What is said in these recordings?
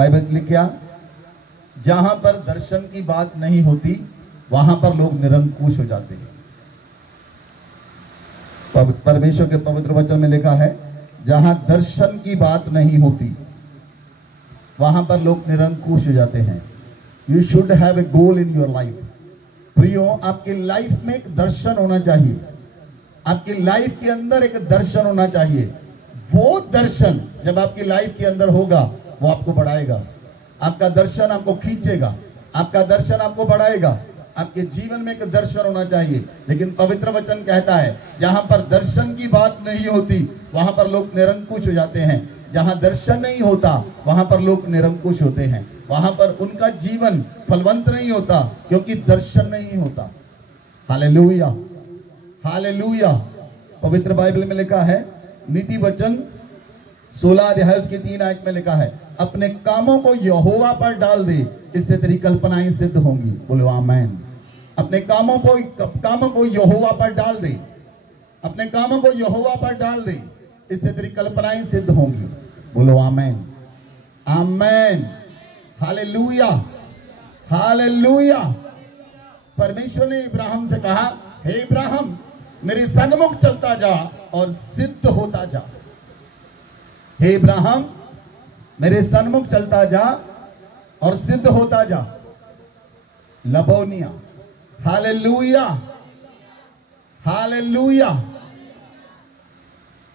Bible लिख क्या, जहां पर दर्शन की बात नहीं होती वहां पर लोग निरंकुश हो जाते हैं। परमेश्वर के पवित्र वचन में लिखा है, जहां दर्शन की बात नहीं होती वहां पर लोग निरंकुश हो जाते हैं। You should have a goal in your life. प्रियो, आपकी लाइफ में एक दर्शन होना चाहिए। आपकी लाइफ के अंदर एक दर्शन होना चाहिए। वो दर्शन जब आपकी लाइफ के अंदर होगा वो आपको बढ़ाएगा। आपका दर्शन आपको खींचेगा, आपका दर्शन आपको बढ़ाएगा। आपके जीवन में एक दर्शन होना चाहिए। लेकिन पवित्र वचन कहता है, जहां पर दर्शन की बात नहीं होती वहां पर लोग निरंकुश हो जाते हैं। जहां दर्शन नहीं होता वहां पर लोग निरंकुश होते हैं। वहां पर उनका जीवन फलवंत नहीं होता, क्योंकि दर्शन नहीं होता। Hallelujah, hallelujah. पवित्र बाइबल में लिखा है, नीति वचन 16 अध्याय उसकी 3 आयत में लिखा है, अपने कामों को यहोवा पर डाल दे, इससे तेरी कल्पनाएं सिद्ध होंगी। बोलो आमेन। अपने कामों को यहोवा पर डाल दे, अपने कामों को यहोवा पर डाल दे, इससे तेरी कल्पनाएं सिद्ध होंगी। बोलो आमेन, आमेन, हालेलुया, हालेलुया। परमेश्वर ने इब्राहिम से कहा, हे इब्राहिम, मेरे सन्मुख चलता जा और सिद्ध होता जा। हे इब्राहिम, मेरे सन्मुख चलता जा और सिद्ध होता जा। लबोनिया, हालेलुया, हालेलुया।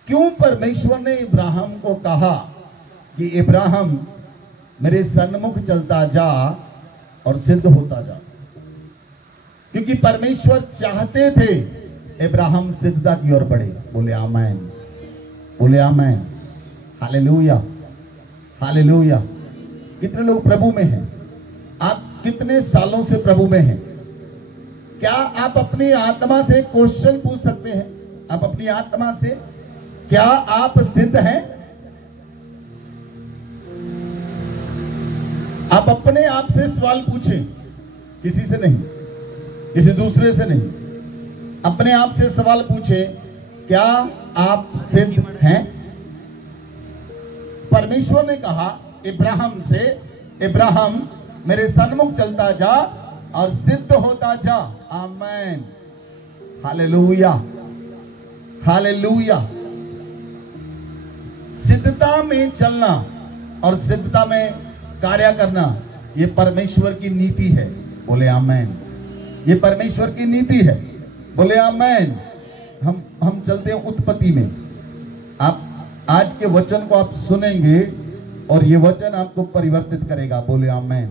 क्यों परमेश्वर ने इब्राहिम को कहा कि इब्राहिम मेरे सन्मुख चलता जा और सिद्ध होता जा? क्योंकि परमेश्वर चाहते थे इब्राहिम सिद्धता की ओर बढ़े। बोले आमेन, बोले आमेन, हालेलुया, हालेलुया। कितने लोग प्रभु में हैं? आप कितने सालों से प्रभु में हैं? क्या आप अपनी आत्मा से क्वेश्चन पूछ सकते हैं? आप अपनी आत्मा से, क्या आप सिद्ध हैं? आप अपने आप से सवाल पूछें, किसी से नहीं, किसी दूसरे से नहीं। अपने आप से सवाल पूछें, क्या आप सिद्ध हैं? परमेश्वर ने कहा इब्राहिम से, इब्राहिम मेरे सन्मुख चलता जा और सिद्ध होता जा। आमेन, हालेलुया, हालेलुया। सिद्धता में चलना और सिद्धता में कार्य करना, यह परमेश्वर की नीति है। बोले आमेन, ये परमेश्वर की नीति है। बोले आमेन। हम चलते हैं उत्पत्ति में। आप आज के वचन को आप सुनेंगे और ये वचन आपको परिवर्तित करेगा। बोले आमेन।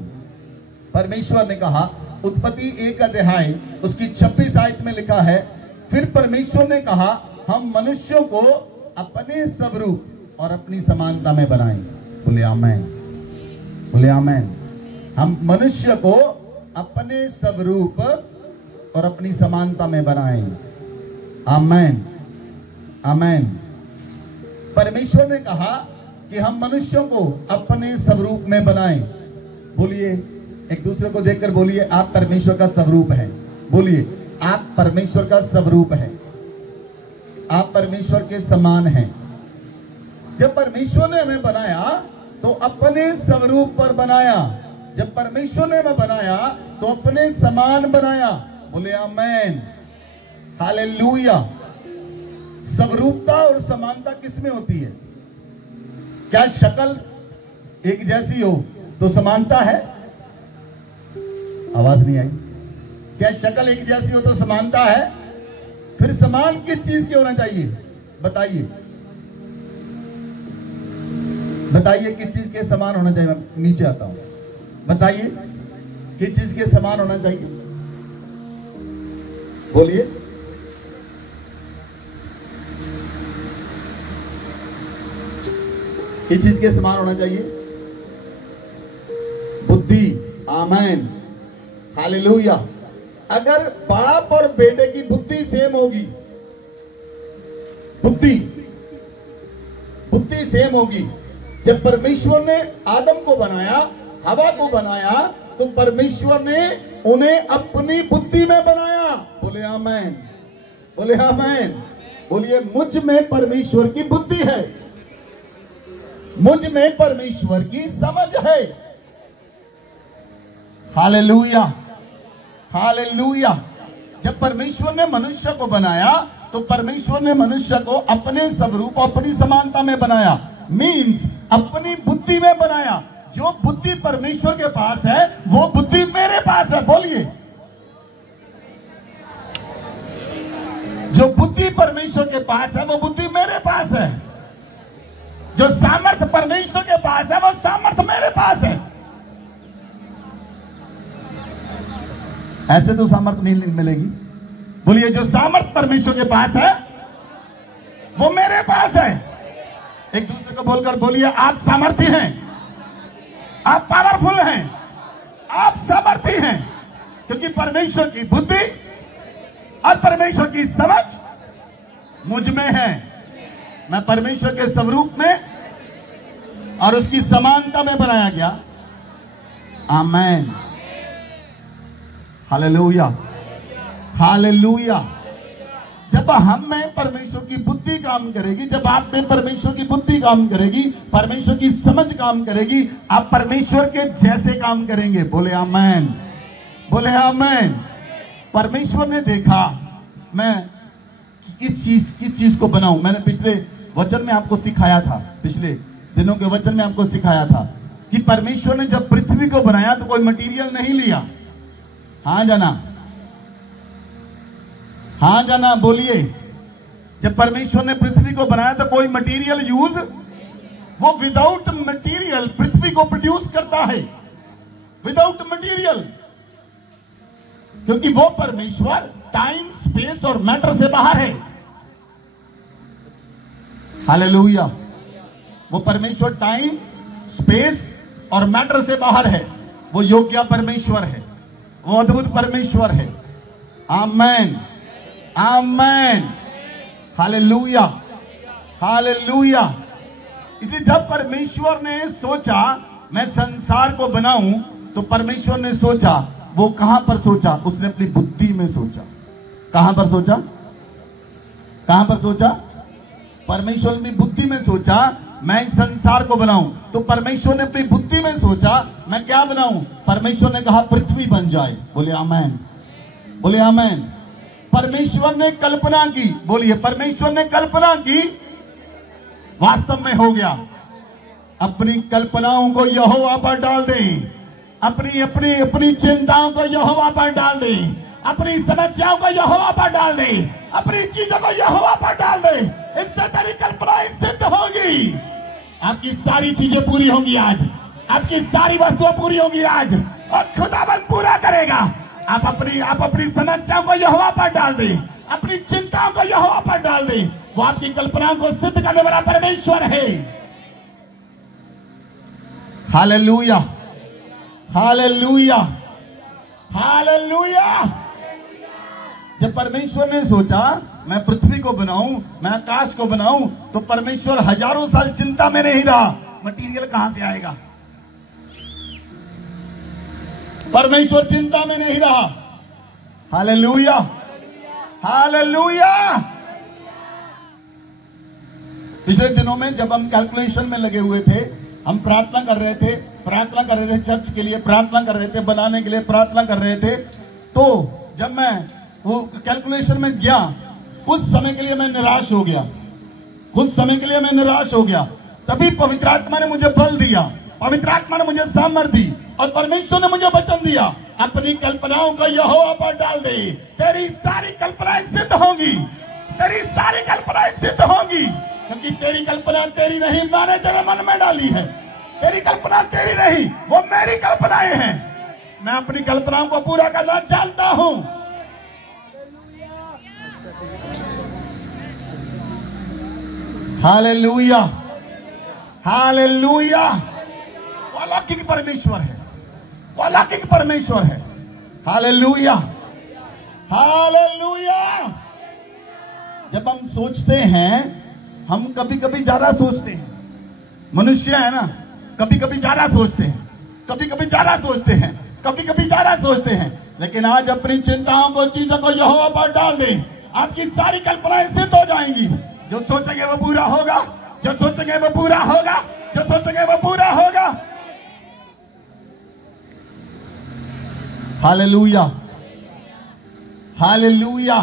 परमेश्वर ने कहा, उत्पत्ति 1 अध्याय उसकी 26 आयत में लिखा है, फिर परमेश्वर ने कहा, हम मनुष्यों को अपने स्वरूप और अपनी समानता में बनाएं। बोले आमेन, बोले आमेन। हम मनुष्य को अपने स्वरूप और अपनी समानता में बनाएं। आमेन, आमेन। परमेश्वर ने कहा कि हम मनुष्यों को अपने स्वरूप में बनाएं। बोलिए, एक दूसरे को देखकर बोलिए, आप परमेश्वर का स्वरूप हैं। बोलिए, आप परमेश्वर का स्वरूप हैं, आप परमेश्वर के समान हैं। जब परमेश्वर ने हमें बनाया तो अपने स्वरूप पर बनाया। जब परमेश्वर ने हमें बनाया तो अपने समान बनाया। बोले आमेन, हालेलुया। स्वरूपता और समानता किसमें होती है? क्या शक्ल एक जैसी हो तो समानता है? आवाज नहीं आई। क्या शक्ल एक जैसी हो तो समानता है? फिर समान किस चीज के होना चाहिए? बताइए, बताइए किस चीज के समान होना चाहिए? मैं नीचे आता हूं। बताइए किस चीज के समान होना चाहिए? बोलिए। किस चीज के समान होना चाहिए? बुद्धि। आमेन, हालेलुया। अगर बाप और बेटे की बुद्धि सेम होगी, बुद्धि सेम होगी। जब परमेश्वर ने आदम को बनाया, हवा को बनाया, तो परमेश्वर ने उन्हें अपनी बुद्धि में बनाया। बोले आमेन, बोले आमेन। बोलिए, मुझ में परमेश्वर की बुद्धि है। मुझ में परमेश्वर की समझ है। Hallelujah, hallelujah. जब परमेश्वर ने मनुष्य को बनाया तो परमेश्वर ने मनुष्य को अपने स्वरूप, अपनी समानता में बनाया। मीन्स अपनी बुद्धि में बनाया। जो बुद्धि परमेश्वर के पास है वो बुद्धि मेरे पास है। बोलिए, जो बुद्धि परमेश्वर के पास है वो बुद्धि मेरे पास है। जो सामर्थ्य परमेश्वर के पास है वो सामर्थ्य मेरे पास है। ऐसे तो सामर्थ्य नहीं मिलेगी। बोलिए, जो सामर्थ्य परमेश्वर के पास है वो मेरे पास है। एक दूसरे को बोलकर बोलिए, आप सामर्थ्य हैं, आप पावरफुल हैं, आप सामर्थ्य हैं, क्योंकि परमेश्वर की बुद्धि और परमेश्वर की समझ मुझ में है। मैं परमेश्वर के स्वरूप में और उसकी समानता में बनाया गया। आमेन, हालेलुया, हालेलुया। जब हम में परमेश्वर की बुद्धि काम करेगी, जब आप में परमेश्वर की बुद्धि काम करेगी, परमेश्वर की समझ काम करेगी, आप परमेश्वर के जैसे काम करेंगे। बोले आमेन, बोले आमेन। परमेश्वर ने देखा मैं किस चीज को बनाऊं। मैंने पिछले वचन में आपको सिखाया था, पिछले दिनों के वचन में आपको सिखाया था कि परमेश्वर ने जब पृथ्वी को बनाया तो कोई मटेरियल नहीं लिया। हाँ जाना, हाँ जाना, बोलिए। जब परमेश्वर ने पृथ्वी को बनाया तो कोई मटेरियल यूज, वो विदाउट मटेरियल पृथ्वी को प्रोड्यूस करता है, विदाउट मटेरियल। क्योंकि वो परमेश्वर टाइम, स्पेस और मैटर से बाहर है। हालेलुया। वो परमेश्वर टाइम, स्पेस और मैटर से बाहर है। वो योग्य परमेश्वर है, वो अद्भुत परमेश्वर है। आमेन, आमेन, हालेलुया, हालेलुया। इसलिए जब परमेश्वर ने सोचा मैं संसार को बनाऊं, तो परमेश्वर ने सोचा, वो कहां पर सोचा? उसने अपनी बुद्धि में सोचा। कहां पर सोचा? कहां पर सोचा? परमेश्वर ने बुद्धि में सोचा मैं इस संसार को बनाऊं। तो परमेश्वर ने अपनी बुद्धि में सोचा मैं क्या बनाऊं? परमेश्वर ने कहा पृथ्वी बन जाए। बोले आमेन, बोले आमेन। परमेश्वर ने कल्पना की। बोलिए, परमेश्वर ने कल्पना की, वास्तव में हो गया। अपनी कल्पनाओं को यहोवा पर डाल दें, अपनी अपनी अपनी चिंताओं को यहोवा पर डाल दें, अपनी समस्याओं को यहोवा पर डाल दें, अपनी चीजों को यहोवा पर डाल दें। इससे तेरी कल्पना सिद्ध होगी। आपकी सारी चीजें पूरी होंगी आज, आपकी सारी वस्तुएं पूरी होंगी आज, और खुदाबंद पूरा करेगा। आप अपनी समस्याओं को यहोवा पर डाल दें, अपनी चिंताओं को यहोवा पर डाल दें। वो आपकी कल्पनाओं को सिद्ध करने वाला परमेश्वर है। Hallelujah, hallelujah, hallelujah. जब परमेश्वर ने सोचा मैं पृथ्वी को बनाऊं, मैं आकाश को बनाऊं, तो परमेश्वर हजारों साल चिंता में नहीं रहा मटीरियल कहां से आएगा। परमेश्वर चिंता में नहीं रहा। Hallelujah, hallelujah. पिछले दिनों में जब हम कैलकुलेशन में लगे हुए थे, हम प्रार्थना कर रहे थे चर्च के लिए, प्रार्थना कर रहे थे बनाने के लिए, प्रार्थना कर रहे थे। तो जब मैं वो कैलकुलेशन में गया, कुछ समय के लिए मैं निराश हो गया, कुछ समय के लिए मैं निराश हो गया। तभी पवित्र आत्मा ने मुझे बल दिया, पवित्र आत्मा ने मुझे सामर्थ्य दी, और परमेश्वर ने मुझे वचन दिया, अपनी कल्पनाओं को यहोवा पर डाल दे, तेरी सारी कल्पनाएं सिद्ध होंगी, तेरी सारी कल्पनाएं सिद्ध होंगी। क्योंकि तेरी कल्पना तेरी नहीं, मैंने तेरे मन में डाली है। तेरी कल्पना तेरी नहीं, वो मेरी कल्पनाएं हैं। मैं अपनी कल्पनाओं को पूरा करना जानता हूं। Hallelujah, hallelujah. वो अलौकिक परमेश्वर है, वो अलौकिक परमेश्वर है। Hallelujah, hallelujah. जब हम सोचते हैं, हम कभी कभी ज्यादा सोचते हैं, मनुष्य है ना, कभी कभी ज्यादा सोचते हैं, कभी कभी ज्यादा सोचते हैं, कभी कभी ज्यादा सोचते हैं। लेकिन आज अपनी चिंताओं को, चीजों को यहोवा पर डाल दें, आपकी सारी कल्पनाएं सिद्ध हो जाएंगी। जो सोचेंगे वो पूरा होगा, जो सोचेंगे वो पूरा होगा, जो सोचेंगे वो पूरा होगा। Hallelujah, hallelujah.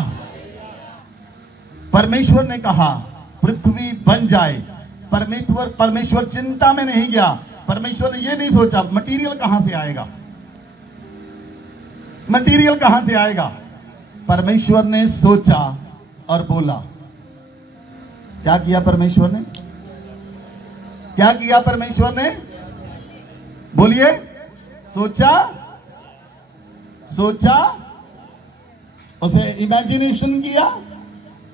परमेश्वर ने कहा पृथ्वी बन जाए। परमेश्वर चिंता में नहीं गया। परमेश्वर ने यह नहीं सोचा मटेरियल कहां से आएगा, मटेरियल कहां से आएगा। परमेश्वर ने सोचा और बोला। क्या किया परमेश्वर ने? क्या किया परमेश्वर ने? बोलिए। सोचा, सोचा, उसे इमेजिनेशन किया,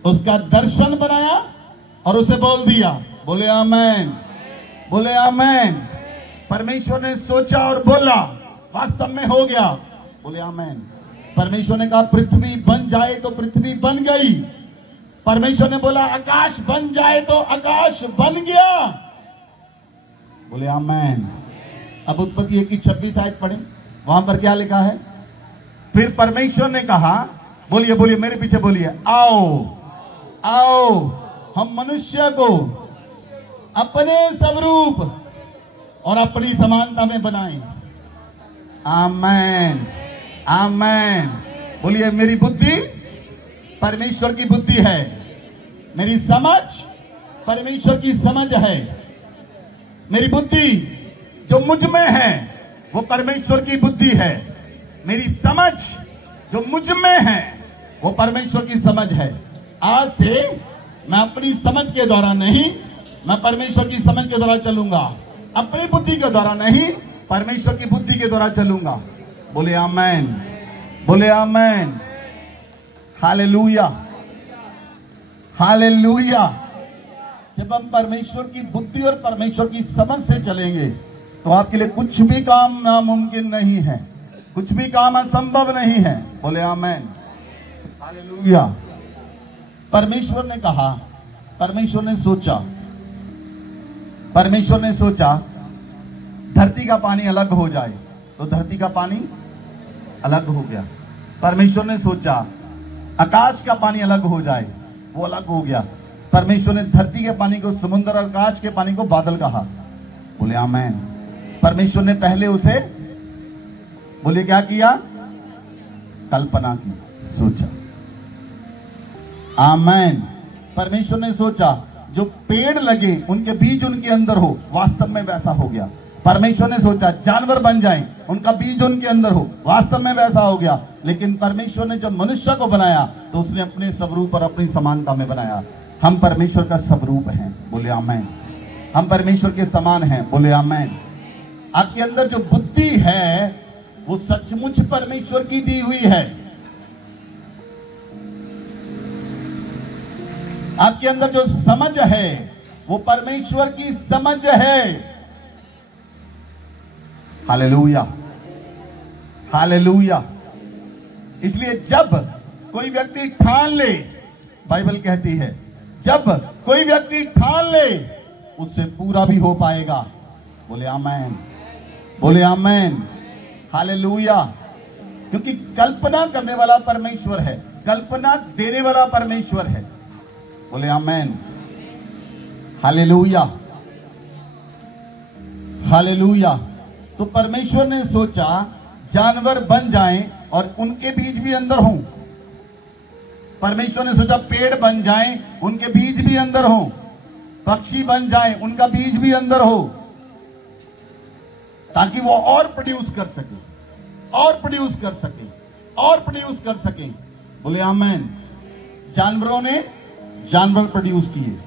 उसका दर्शन बनाया और उसे बोल दिया। बोले आमेन, बोले आमेन। परमेश्वर ने सोचा और बोला, वास्तव में हो गया। बोले आमेन। परमेश्वर ने कहा पृथ्वी बन जाए तो पृथ्वी बन गई। परमेश्वर ने बोला आकाश बन जाए तो आकाश बन गया। बोले आमेन। अब उत्पत्ति 1:26 आयत पढ़ें, वहां पर क्या लिखा है? फिर परमेश्वर ने कहा, बोलिए बोलिए मेरे पीछे बोलिए, आओ आओ हम मनुष्य को अपने स्वरूप और अपनी समानता में बनाएं। आमेन, आमेन। बोलिए मेरी बुद्धि परमेश्वर की बुद्धि है, मेरी समझ परमेश्वर की समझ है। मेरी बुद्धि जो मुझ में है वो परमेश्वर की बुद्धि है। मेरी समझ जो मुझ में है वो परमेश्वर की समझ है। आज से मैं अपनी समझ के द्वारा नहीं, मैं परमेश्वर की समझ के द्वारा चलूंगा। अपनी बुद्धि के द्वारा नहीं, परमेश्वर की बुद्धि के द्वारा चलूंगा। बोले आमेन, बोले आमेन। Hallelujah, hallelujah. जब हम परमेश्वर की बुद्धि और परमेश्वर की समझ से चलेंगे तो आपके लिए कुछ भी काम नामुमकिन नहीं है, कुछ भी काम असंभव नहीं है। बोले आमेन, हालेलुया। परमेश्वर ने कहा, परमेश्वर ने सोचा, परमेश्वर ने सोचा धरती का पानी अलग हो जाए, तो धरती का पानी अलग हो गया। परमेश्वर ने सोचा आकाश का पानी अलग हो जाए, वो अलग हो गया। परमेश्वर ने धरती के पानी को समुद्र और आकाश के पानी को बादल कहा। बोले आमेन। परमेश्वर ने पहले उसे, बोले क्या किया? कल्पना की, सोचा। आमेन। परमेश्वर ने सोचा जो पेड़ लगे उनके बीज उनके अंदर हो, वास्तव में वैसा हो गया। परमेश्वर ने सोचा जानवर बन जाएं, उनका बीज उनके अंदर हो, वास्तव में वैसा हो गया। लेकिन परमेश्वर ने जब मनुष्य को बनाया तो उसने अपने स्वरूप और अपनी समानता में बनाया। हम परमेश्वर का स्वरूप हैं। बोले आमेन। हम परमेश्वर के समान हैं। बोले आमेन। आपके अंदर जो बुद्धि है वो सचमुच परमेश्वर की दी हुई है। आपके अंदर जो समझ है वो परमेश्वर की समझ है। Hallelujah, hallelujah. इसलिए जब कोई व्यक्ति ठान ले, बाइबल कहती है जब कोई व्यक्ति ठान ले उससे पूरा भी हो पाएगा। बोले आमेन, बोले आमेन, हालेलुया। क्योंकि कल्पना करने वाला परमेश्वर है, कल्पना देने वाला परमेश्वर है। बोले आमेन, हालेलुया, हालेलुया। तो परमेश्वर ने सोचा जानवर बन जाएं और उनके बीज भी अंदर हों। परमेश्वर ने सोचा पेड़ बन जाएं, उनके बीज भी अंदर हों। पक्षी बन जाएं, उनका बीज भी अंदर हो, ताकि वो और प्रोड्यूस कर सके, और प्रोड्यूस कर सके, और प्रोड्यूस कर सके। बोले आमेन। जानवरों ने जानवर प्रोड्यूस किए,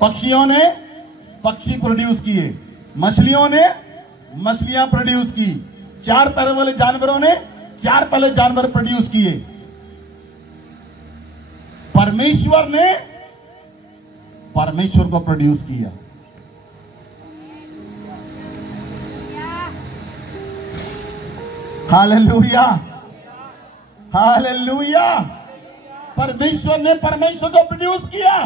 पक्षियों ने पक्षी प्रोड्यूस किए, मछलियों ने मछलियां प्रोड्यूस की, चार पैरों वाले जानवरों ने चार पैर जानवर प्रोड्यूस किए। परमेश्वर ने परमेश्वर को प्रोड्यूस किया। Hallelujah, hallelujah. परमेश्वर ने परमेश्वर को प्रोड्यूस किया।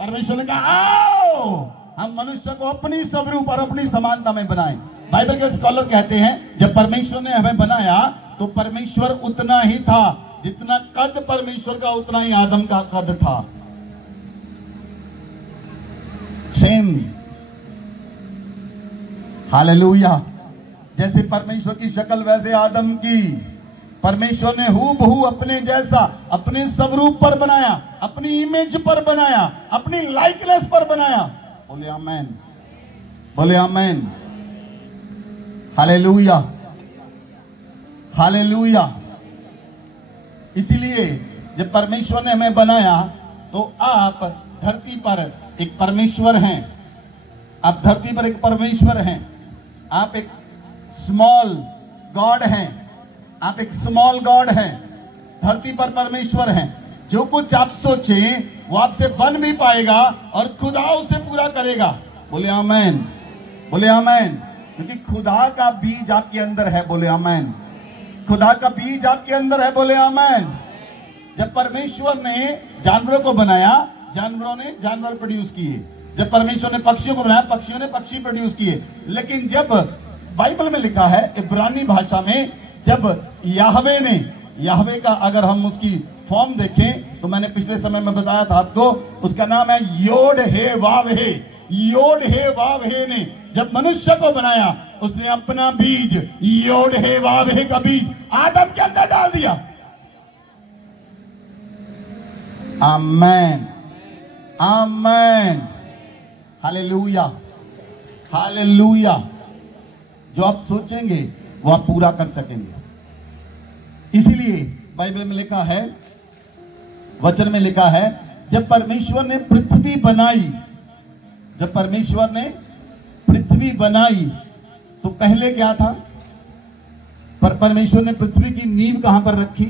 परमेश्वर ने कहा आओ हम मनुष्य को अपनी स्वरूप और अपनी समानता में बनाएं। बाइबल के स्कॉलर कहते हैं जब परमेश्वर ने हमें बनाया तो परमेश्वर उतना ही था, जितना कद परमेश्वर का उतना ही आदम का कद था। सेम। हालेलुया। जैसे परमेश्वर की शक्ल वैसे आदम की परमेश्वर ने हूबहू अपने जैसा अपने स्वरूप पर बनाया, अपनी इमेज पर बनाया, अपनी लाइकनेस पर बनाया। बोले आमेन, बोले आमेन। Hallelujah, hallelujah. इसीलिए जब परमेश्वर ने हमें बनाया तो आप धरती पर एक परमेश्वर हैं, आप धरती पर एक परमेश्वर हैं, आप एक स्मॉल गॉड हैं, आप एक स्मॉल गॉड हैं, धरती पर परमेश्वर हैं। जो कुछ आप सोचें वो आपसे बन भी पाएगा और खुदा उसे पूरा करेगा। बोले आमेन, बोले आमेन। क्योंकि खुदा का बीज आपके अंदर है। बोले आमेन। खुदा का बीज आपके अंदर है। बोले आमेन। जब परमेश्वर ने जानवरों को बनाया, जानवरों ने जानवर प्रोड्यूस किए। जब परमेश्वर ने पक्षियों को बनाया, पक्षियों ने पक्षी प्रोड्यूस किए। लेकिन जब बाइबल में लिखा है इब्रानी भाषा में, जब याहवे का अगर हम उसकी फॉर्म देखें तो मैंने पिछले समय में बताया था आपको, उसका नाम है योड हे वाव हे। योड हे वाव हे ने जब मनुष्य को बनाया, उसने अपना बीज योड हे वाव हे का बीज आदम के अंदर डाल दिया। आमेन, आमेन, हालेलुया, हालेलुया। जो आप सोचेंगे वो आप पूरा कर सकेंगे। इसीलिए बाइबल में लिखा है, वचन में लिखा है, जब परमेश्वर ने पृथ्वी बनाई, जब परमेश्वर ने पृथ्वी बनाई तो पहले क्या था? पर परमेश्वर ने पृथ्वी की नींव कहां पर रखी?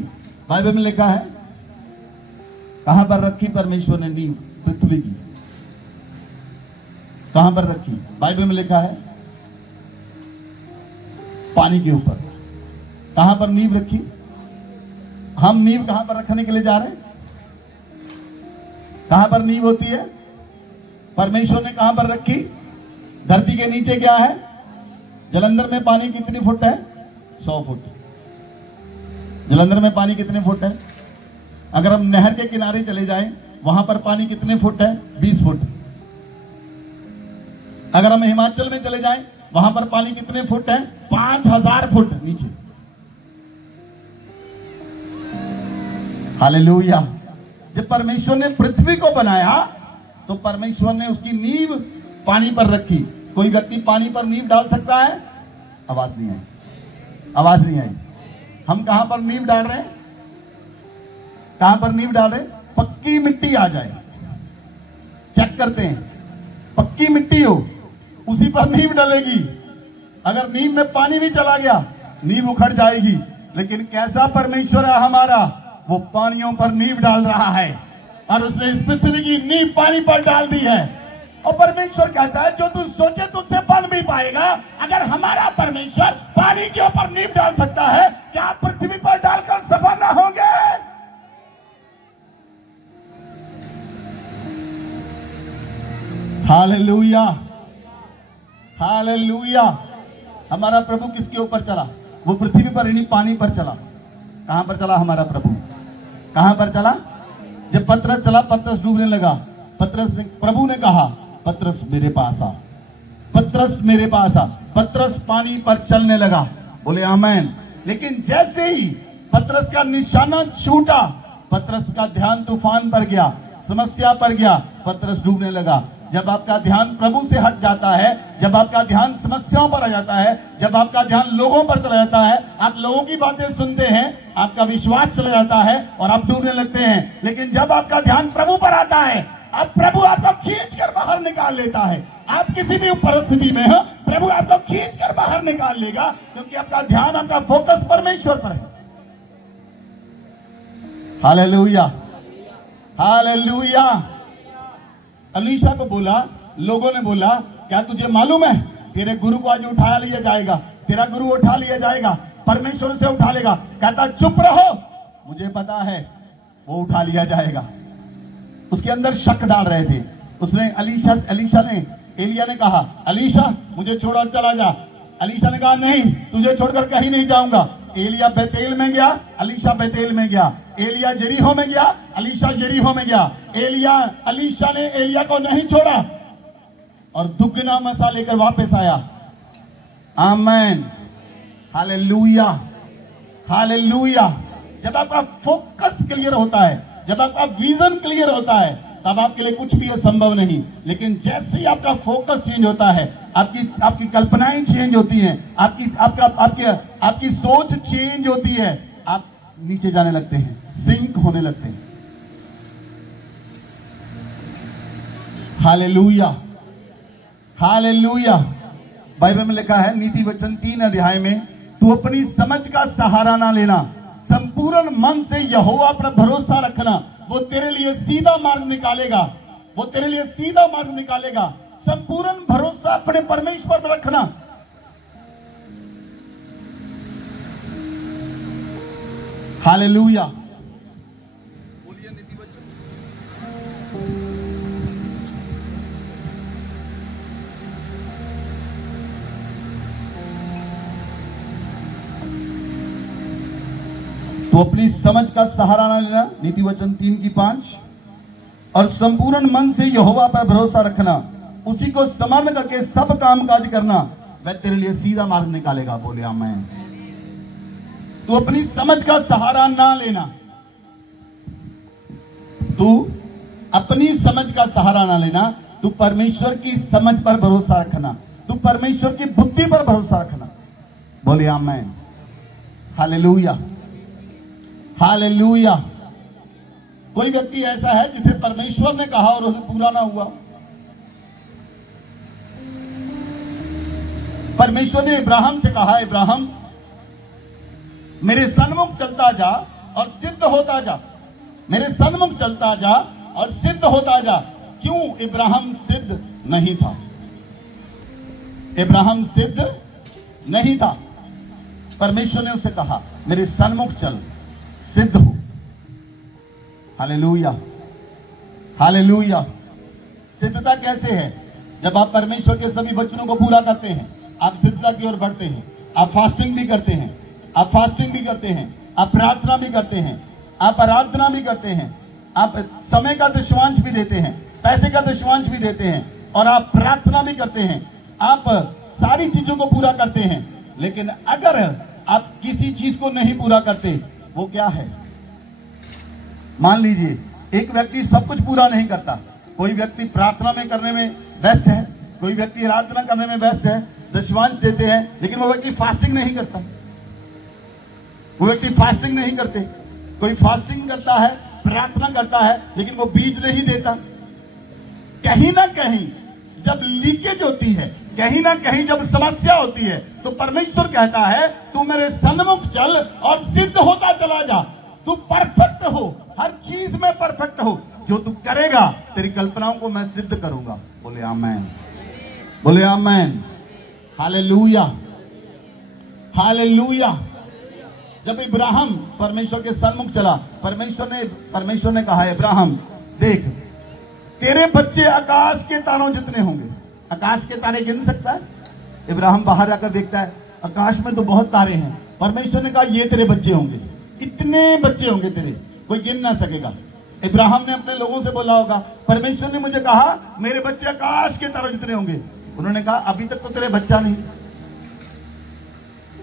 बाइबल में लिखा है, कहां पर रखी परमेश्वर ने नींव पृथ्वी की? कहां पर रखी? बाइबल में लिखा है पानी के ऊपर। कहां पर नींव रखी? हम नींव कहां पर रखने के लिए जा रहे हैं? कहां पर नींव होती है? परमेश्वर ने कहां पर रखी? धरती के नीचे क्या है? जलंधर में पानी कितनी फुट है? 100 फुट। जलंधर में पानी कितने फुट है? अगर हम नहर के किनारे चले जाएं, वहां पर पानी कितने फुट है? 20 फुट। अगर हम हिमाचल में चले जाएं, वहां पर पानी कितने फुट है? 5000 फुट नीचे। हालेलुया। जब परमेश्वर ने पृथ्वी को बनाया तो परमेश्वर ने उसकी नींव पानी पर रखी। कोई व्यक्ति पानी पर नींव डाल सकता है? आवाज नहीं आई, आवाज नहीं आई। हम कहां पर नींव डाल रहे हैं? कहां पर नींव डाल रहे हैं? पक्की मिट्टी आ जाए, चेक करते हैं, पक्की मिट्टी हो उसी पर नींव डलेगी। अगर नींव में पानी भी चला गया, नींव उखड़ जाएगी। लेकिन कैसा परमेश्वर है हमारा, वो पानियों पर नींव डाल रहा है और उसने इस पृथ्वी की नींव पानी पर डाल दी है। और परमेश्वर कहता है जो तू सोचे तुझसे बन भी पाएगा। अगर हमारा परमेश्वर पानी के ऊपर नींव डाल सकता है, क्या आप पृथ्वी पर डालकर सफल ना होंगे? Hallelujah, hallelujah. हमारा प्रभु किसके ऊपर चला? वो पृथ्वी पर यानी पानी पर चला। कहां पर चला हमारा प्रभु? कहां पर चला? जब पतरस चला, पतरस डूबने लगा। प्रभु ने कहा, पतरस मेरे पास आ, पतरस मेरे पास आ। पतरस पानी पर चलने लगा। बोले आमेन। लेकिन जैसे ही पतरस का निशाना छूटा, पतरस का ध्यान तूफान पर गया, समस्या पर गया, पतरस डूबने लगा। जब आपका ध्यान प्रभु से हट जाता है, जब आपका ध्यान समस्याओं पर आ जाता है, जब आपका ध्यान लोगों पर चला जाता है, आप लोगों की बातें सुनते हैं, आपका विश्वास चला जाता है और आप डूबने लगते हैं। लेकिन जब आपका ध्यान प्रभु पर आता है, अब प्रभु आपको खींच कर बाहर निकाल लेता है। आप किसी भी परिस्थिति में हो, प्रभु आपको खींच कर बाहर निकाल लेगा, क्योंकि आपका ध्यान, आपका फोकस परमेश्वर पर है। Hallelujah, hallelujah. अलीशा को बोला, लोगों ने बोला, क्या तुझे मालूम है तेरे गुरु को आज उठा लिया जाएगा, तेरा गुरु उठा लिया जाएगा, परमेश्वर से उठा लेगा। कहता चुप रहो, मुझे पता है वो उठा लिया जाएगा। उसके अंदर शक डाल रहे थे। उसने एलिया ने कहा, अलीशा मुझे छोड़ चला जा। अलीशा ने कहा नहीं, तुझे छोड़कर कहीं नहीं जाऊंगा। एलिया बेतेल में गया, अलीशा बेतेल में गया। एलिया जेरीहो में गया, अलीशा जेरीहो में गया। अलीशा ने एलिया को नहीं छोड़ा। और दुगना मसा लेकर वापस आया। आमेन, हालेलुया, हालेलुया। जब आपका फोकस क्लियर होता है, जब आपका विजन क्लियर होता है, तब आपके लिए कुछ भी असंभव नहीं। लेकिन जैसे ही आपका फोकस चेंज होता है, आपकी कल्पनाएं चेंज होती हैं, आपकी सोच चेंज होती है, आप नीचे जाने लगते हैं, सिंक होने लगते हैं। Hallelujah, hallelujah. बाइबल में लिखा है नीति वचन 3 अध्याय में, तू अपनी समझ का सहारा ना लेना, संपूर्ण मन से यहोवा पर भरोसा रखना, वो तेरे लिए सीधा मार्ग निकालेगा, वो तेरे लिए सीधा मार्ग निकालेगा। संपूर्ण भरोसा अपने परमेश्वर पर रखना। हालेलुया। बोलिए नीति वचन। तो अपनी समझ का सहारा ना लेना, नीति वचन 3:5, और संपूर्ण मन से यहोवा पर भरोसा रखना, उसी को समर्पण करके सब काम काज करना, वह तेरे लिए सीधा मार्ग निकालेगा। बोले आमीन। तू अपनी समझ का सहारा ना लेना, तू अपनी समझ का सहारा ना लेना, तू परमेश्वर की समझ पर भरोसा रखना, तू परमेश्वर की बुद्धि पर भरोसा रखना। बोले आमीन, हालेलुया, हालेलुया। कोई व्यक्ति ऐसा है जिसे परमेश्वर ने कहा और उसे पूरा ना हुआ। परमेश्वर ने इब्राहिम से कहा, इब्राहिम मेरे सन्मुख चलता जा और सिद्ध होता जा, मेरे सन्मुख चलता जा और सिद्ध होता जा। क्यों इब्राहिम सिद्ध नहीं था? इब्राहिम सिद्ध नहीं था। परमेश्वर ने उसे कहा मेरे सन्मुख चल, सिद्ध हो। Hallelujah, hallelujah. सिद्धता कैसे है? जब आप परमेश्वर के सभी वचनों को पूरा करते हैं, आप सिद्धता की ओर बढ़ते हैं। आप फास्टिंग भी करते हैं, आप फास्टिंग भी करते हैं, आप प्रार्थना भी करते हैं, आप आराधना भी करते हैं, आप समय का दशमांश भी देते हैं, पैसे का दशमांश भी देते हैं, और आप प्रार्थना भी करते हैं। आप सारी चीजों को पूरा करते हैं। लेकिन अगर आप किसी चीज को नहीं पूरा करते, वो क्या है? मान लीजिए एक व्यक्ति सब कुछ पूरा नहीं करता। कोई व्यक्ति प्रार्थना में करने में बेस्ट है, कोई व्यक्ति आराधना करने में बेस्ट है, दशमांश देते हैं, लेकिन वो व्यक्ति फास्टिंग नहीं करता। वो व्यक्ति फास्टिंग नहीं करते। कोई फास्टिंग करता है, प्रार्थना करता है, लेकिन वो बीज नहीं देता। कहीं ना कहीं जब लीकेज होती है, कहीं ना कहीं जब समस्या होती है, तो परमेश्वर कहता है तू मेरे सन्मुख चल और सिद्ध होता चला जा। तू परफेक्ट हो, हर चीज में परफेक्ट हो। जो तू करेगा, तेरी कल्पनाओं को मैं सिद्ध करूंगा। बोले आमीन, बोले आमीन, हालेलुया, हालेलुया। जब इब्राहिम परमेश्वर के सन्मुख चला, परमेश्वर ने कहा इब्राहिम देख, तेरे बच्चे आकाश के तारों जितने होंगे। आकाश के तारे गिन सकता है? इब्राहिम बाहर आकर देखता है, आकाश में तो बहुत तारे हैं। परमेश्वर ने कहा ये तेरे बच्चे होंगे, इतने बच्चे होंगे तेरे, कोई गिन ना सकेगा। इब्राहिम ने अपने लोगों से बोला होगा, परमेश्वर ने मुझे कहा मेरे बच्चे आकाश के तारों जितने होंगे। उन्होंने कहा अभी तक तो तेरे बच्चा नहीं।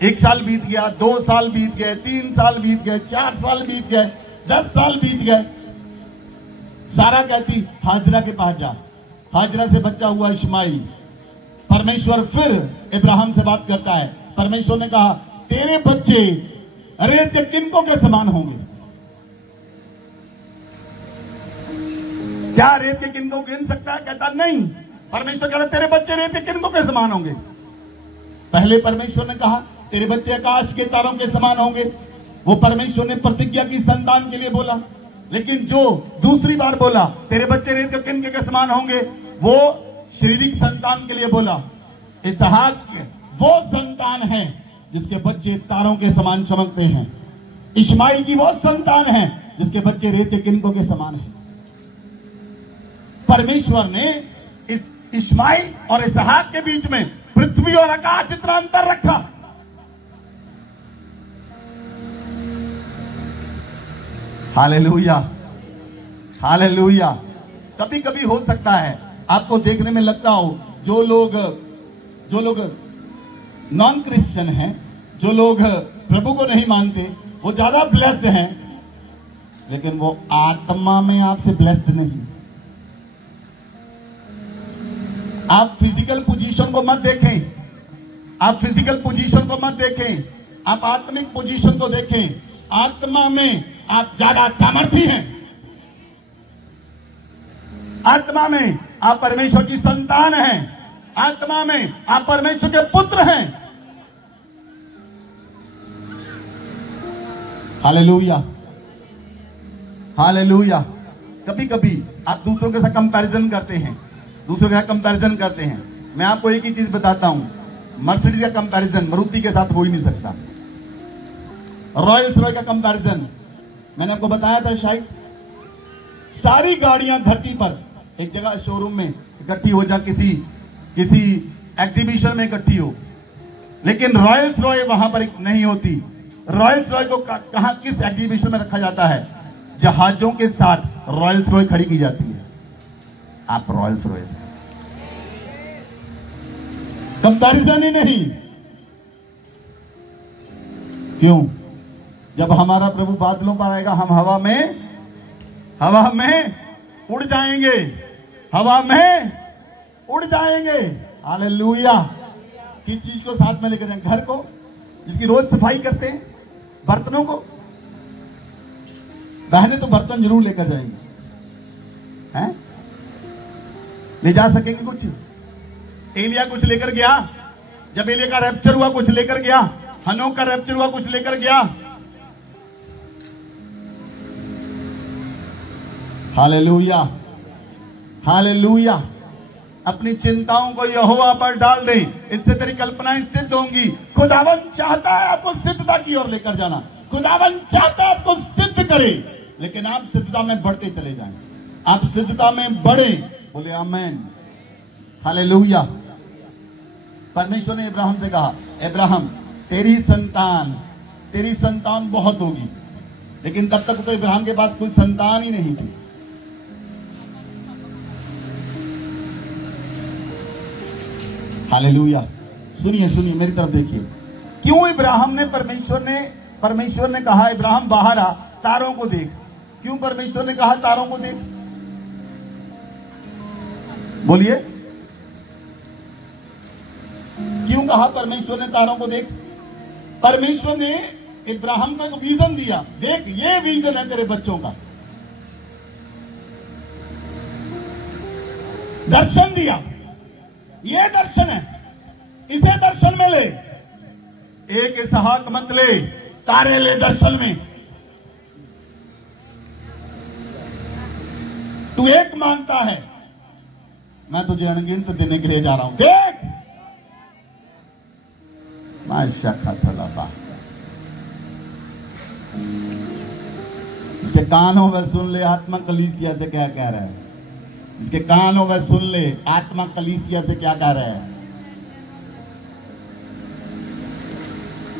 1 साल बीत गया, 2 साल बीत गए, 3 साल बीत गए, 4 साल बीत गए, 10 साल बीत गए। सारा कहती हाजरा के पास जा। हाजरा से बच्चा हुआ इस्माइल। परमेश्वर फिर इब्राहिम से बात करता है। परमेश्वर ने कहा तेरे बच्चे रेत के किनकों के समान होंगे। क्या रेत के किनकों गिन सकता है? कहता नहीं। परमेश्वर कह रहा तेरे बच्चे रेत के किनकों के समान होंगे। पहले परमेश्वर ने कहा तेरे बच्चे आकाश के तारों के समान होंगे। वो परमेश्वर ने प्रतिज्ञा की संतान के लिए बोला। लेकिन जो दूसरी बार बोला तेरे बच्चे रेत के किनके के समान होंगे, वो शारीरिक संतान के लिए बोला। इसहाक वो संतान है जिसके बच्चे तारों के समान चमकते हैं। इस्माइल की वो संतान है जिसके बच्चे रेत के किनकों के समान हैं। परमेश्वर ने इस इस्माइल और इसहाक के बीच में पृथ्वी और आकाश इतना अंतर रखा। Hallelujah, hallelujah. कभी कभी हो सकता है आपको देखने में लगता हो जो लोग नॉन क्रिश्चियन हैं, जो लोग प्रभु को नहीं मानते, वो ज्यादा ब्लेस्ड हैं, लेकिन वो आत्मा में आपसे ब्लेस्ड नहीं। आप फिजिकल पोजीशन को मत देखें, आप फिजिकल पोजीशन को मत देखें, आप आत्मिक पोजीशन को देखें। आत्मा में आप ज्यादा सामर्थी हैं, आत्मा में आप परमेश्वर की संतान हैं, आत्मा में आप परमेश्वर के पुत्र हैं। Hallelujah, hallelujah. कभी कभी आप दूसरों के साथ कंपैरिजन करते हैं, दूसरों के साथ कंपैरिजन करते हैं। मैं आपको एक ही चीज बताता हूं, मर्सिडीज का कंपैरिजन मारुति के साथ हो ही नहीं सकता। रॉयल्स रॉय का कंपैरिजन मैंने आपको बताया था शायद। सारी गाड़ियां धरती पर एक जगह शोरूम में इकट्ठी हो जा, किसी एग्जीबिशन में इकट्ठी हो, लेकिन रॉयल्स रॉय वहां पर नहीं होती। रॉयल्स रॉय को कहां, किस एग्जीबिशन में रखा जाता है? जहाजों के साथ रॉयल्स रॉय खड़ी की जाती है। आप रॉयल्स रॉय से कंपैरिजन ही नहीं। क्यों? जब हमारा प्रभु बादलों पर आएगा, हम हवा में उड़ जाएंगे, हवा में उड़ जाएंगे। हालेलुया। किस चीज को साथ में लेकर जाएंगे? घर को, जिसकी रोज सफाई करते हैं, बर्तनों को। बहनें तो बर्तन जरूर लेकर जाएंगे, हैं? ले जा सकेंगे कुछ? एलिया कुछ लेकर गया, जब एलिया का रैप्चर हुआ कुछ लेकर गया, हनोक का रैप्चर हुआ कुछ लेकर गया। Hallelujah, hallelujah. अपनी चिंताओं को यहोवा पर डाल दें, इससे तेरी कल्पनाएं सिद्ध होंगी। खुदावन चाहता है आपको सिद्धता की ओर लेकर जाना, खुदावन चाहता है आपको सिद्ध करे, लेकिन आप सिद्धता में बढ़ते चले जाएं, आप सिद्धता में बढ़े। बोले आमेन, हालेलुया। परमेश्वर ने इब्राहिम से कहा, इब्राहिम तेरी संतान बहुत होगी, लेकिन तब तक तो इब्राहिम के पास कोई संतान ही नहीं थी। हालेलुया। सुनिए सुनिए, मेरी तरफ देखिए। क्यों इब्राहिम ने परमेश्वर ने कहा इब्राहिम बाहर आ, तारों को देख। क्यों परमेश्वर ने कहा तारों को देख? बोलिए, क्यों कहा परमेश्वर ने तारों को देख? परमेश्वर ने इब्राहिम को एक विजन दिया, देख ये विजन है तेरे बच्चों का। दर्शन दिया, ये दर्शन है, इसे दर्शन में ले। एक इसहाक मत ले, तारे ले दर्शन में। तू एक मांगता है, मैं तुझे अनगिनत देने के लिए जा रहा हूं। देख, इसके कान हो वह सुन ले, आत्मा कलीसिया से क्या कह रहा है। इसके कान हो वह सुन ले, आत्मा कलीसिया से क्या कह रहा है।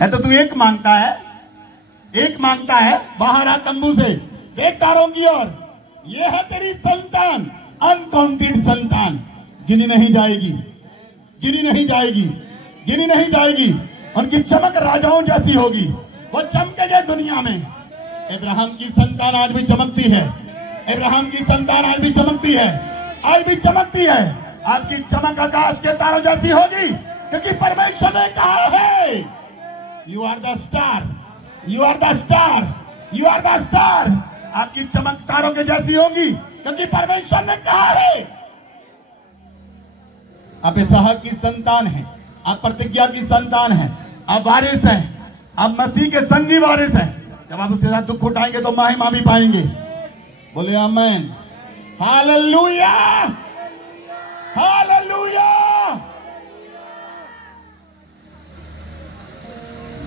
तो तू एक मांगता है, बाहर आ तंबू से, देख तारों की ओर। ये है तेरी संतान, अनकाउंटेड संतान, गिनी नहीं जाएगी, गिनी नहीं जाएगी, गिनी नहीं जाएगी। उनकी चमक राजाओं जैसी होगी, वो चमकेंगे दुनिया में। इब्राहिम की संतान आज भी चमकती है, इब्राहिम की संतान आज भी चमकती है, आज भी चमकती है। आपकी चमक आकाश के तारों जैसी होगी, क्योंकि परमेश्वर ने कहा है, you are the star, you are the star, you are the star. आपकी चमक तारों के जैसी होगी, क्योंकि परमेश्वर ने कहा है। आप इसहाक की संतान हैं, आप प्रतिज्ञा की संतान हैं, आप वारिस हैं, आप मसीह के संगी वारिस हैं। जब आप उसके साथ दुख उठाएंगे तो महिमा भी पाएंगे। बोले आमेन, हालेलुया, हालेलुया।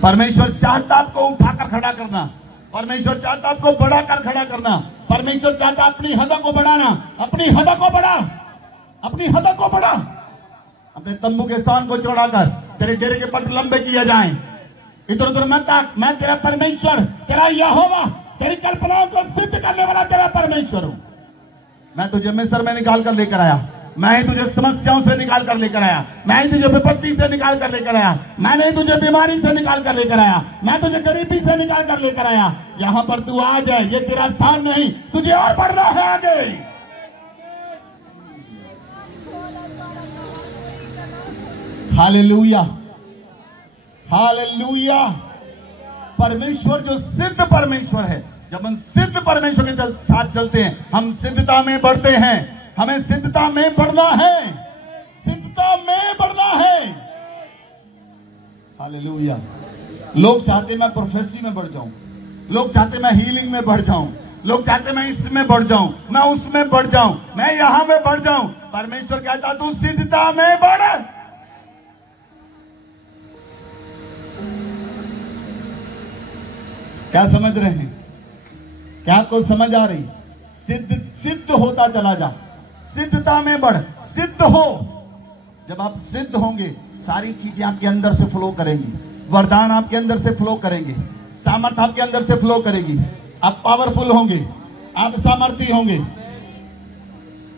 परमेश्वर चाहता आपको उठाकर खड़ा करना, परमेश्वर चाहता आपको बढ़ाकर खड़ा करना, परमेश्वर चाहता अपनी हद को बढ़ाना। अपनी हद को बढ़ा, अपनी हद को बढ़ा। अपने तंबू के स्थान को चढ़ाकर तेरे डेरे के पट लंबे किए जाएं। इधर उधर मत ताक, मैं तेरा परमेश्वर, तेरा यहोवा, तेरी कल्पनाओं को सिद्ध करने वाला तेरा परमेश्वर हूं। मैं तुझे मिस्र में निकाल कर लेकर आया, मैं ही तुझे समस्याओं से निकाल कर लेकर आया, मैं ही तुझे विपत्ति से निकाल कर लेकर आया, मैंने ही तुझे बीमारी से निकाल कर लेकर आया, मैं तुझे गरीबी से निकाल कर लेकर आया। यहां पर तू आ जाए, ये तेरा स्थान नहीं, तुझे और बढ़ना है आगे। Hallelujah, hallelujah. परमेश्वर जो सिद्ध परमेश्वर है, जब हम सिद्ध परमेश्वर के साथ चलते हैं, हम सिद्धता में बढ़ते हैं। हमें सिद्धता में बढ़ना है, सिद्धता में बढ़ना है। हालेलुया। लोग चाहते मैं प्रोफेसी में बढ़ जाऊं, लोग चाहते मैं हीलिंग में बढ़ जाऊं, लोग चाहते मैं इसमें बढ़ जाऊं, मैं उसमें बढ़ जाऊं, मैं यहां में बढ़ जाऊं। परमेश्वर कहता तू सिद्धता में बढ़। क्या समझ रहे हैं? क्या आपको समझ आ रही? सिद्ध होता चला जा, सिद्धता में बढ़, सिद्ध हो। जब आप सिद्ध होंगे, सारी चीजें आपके अंदर से फ्लो करेंगी, वरदान आपके अंदर से फ्लो करेंगे, सामर्थ्य आपके अंदर से फ्लो करेगी, आप पावरफुल होंगे, आप सामर्थी होंगे।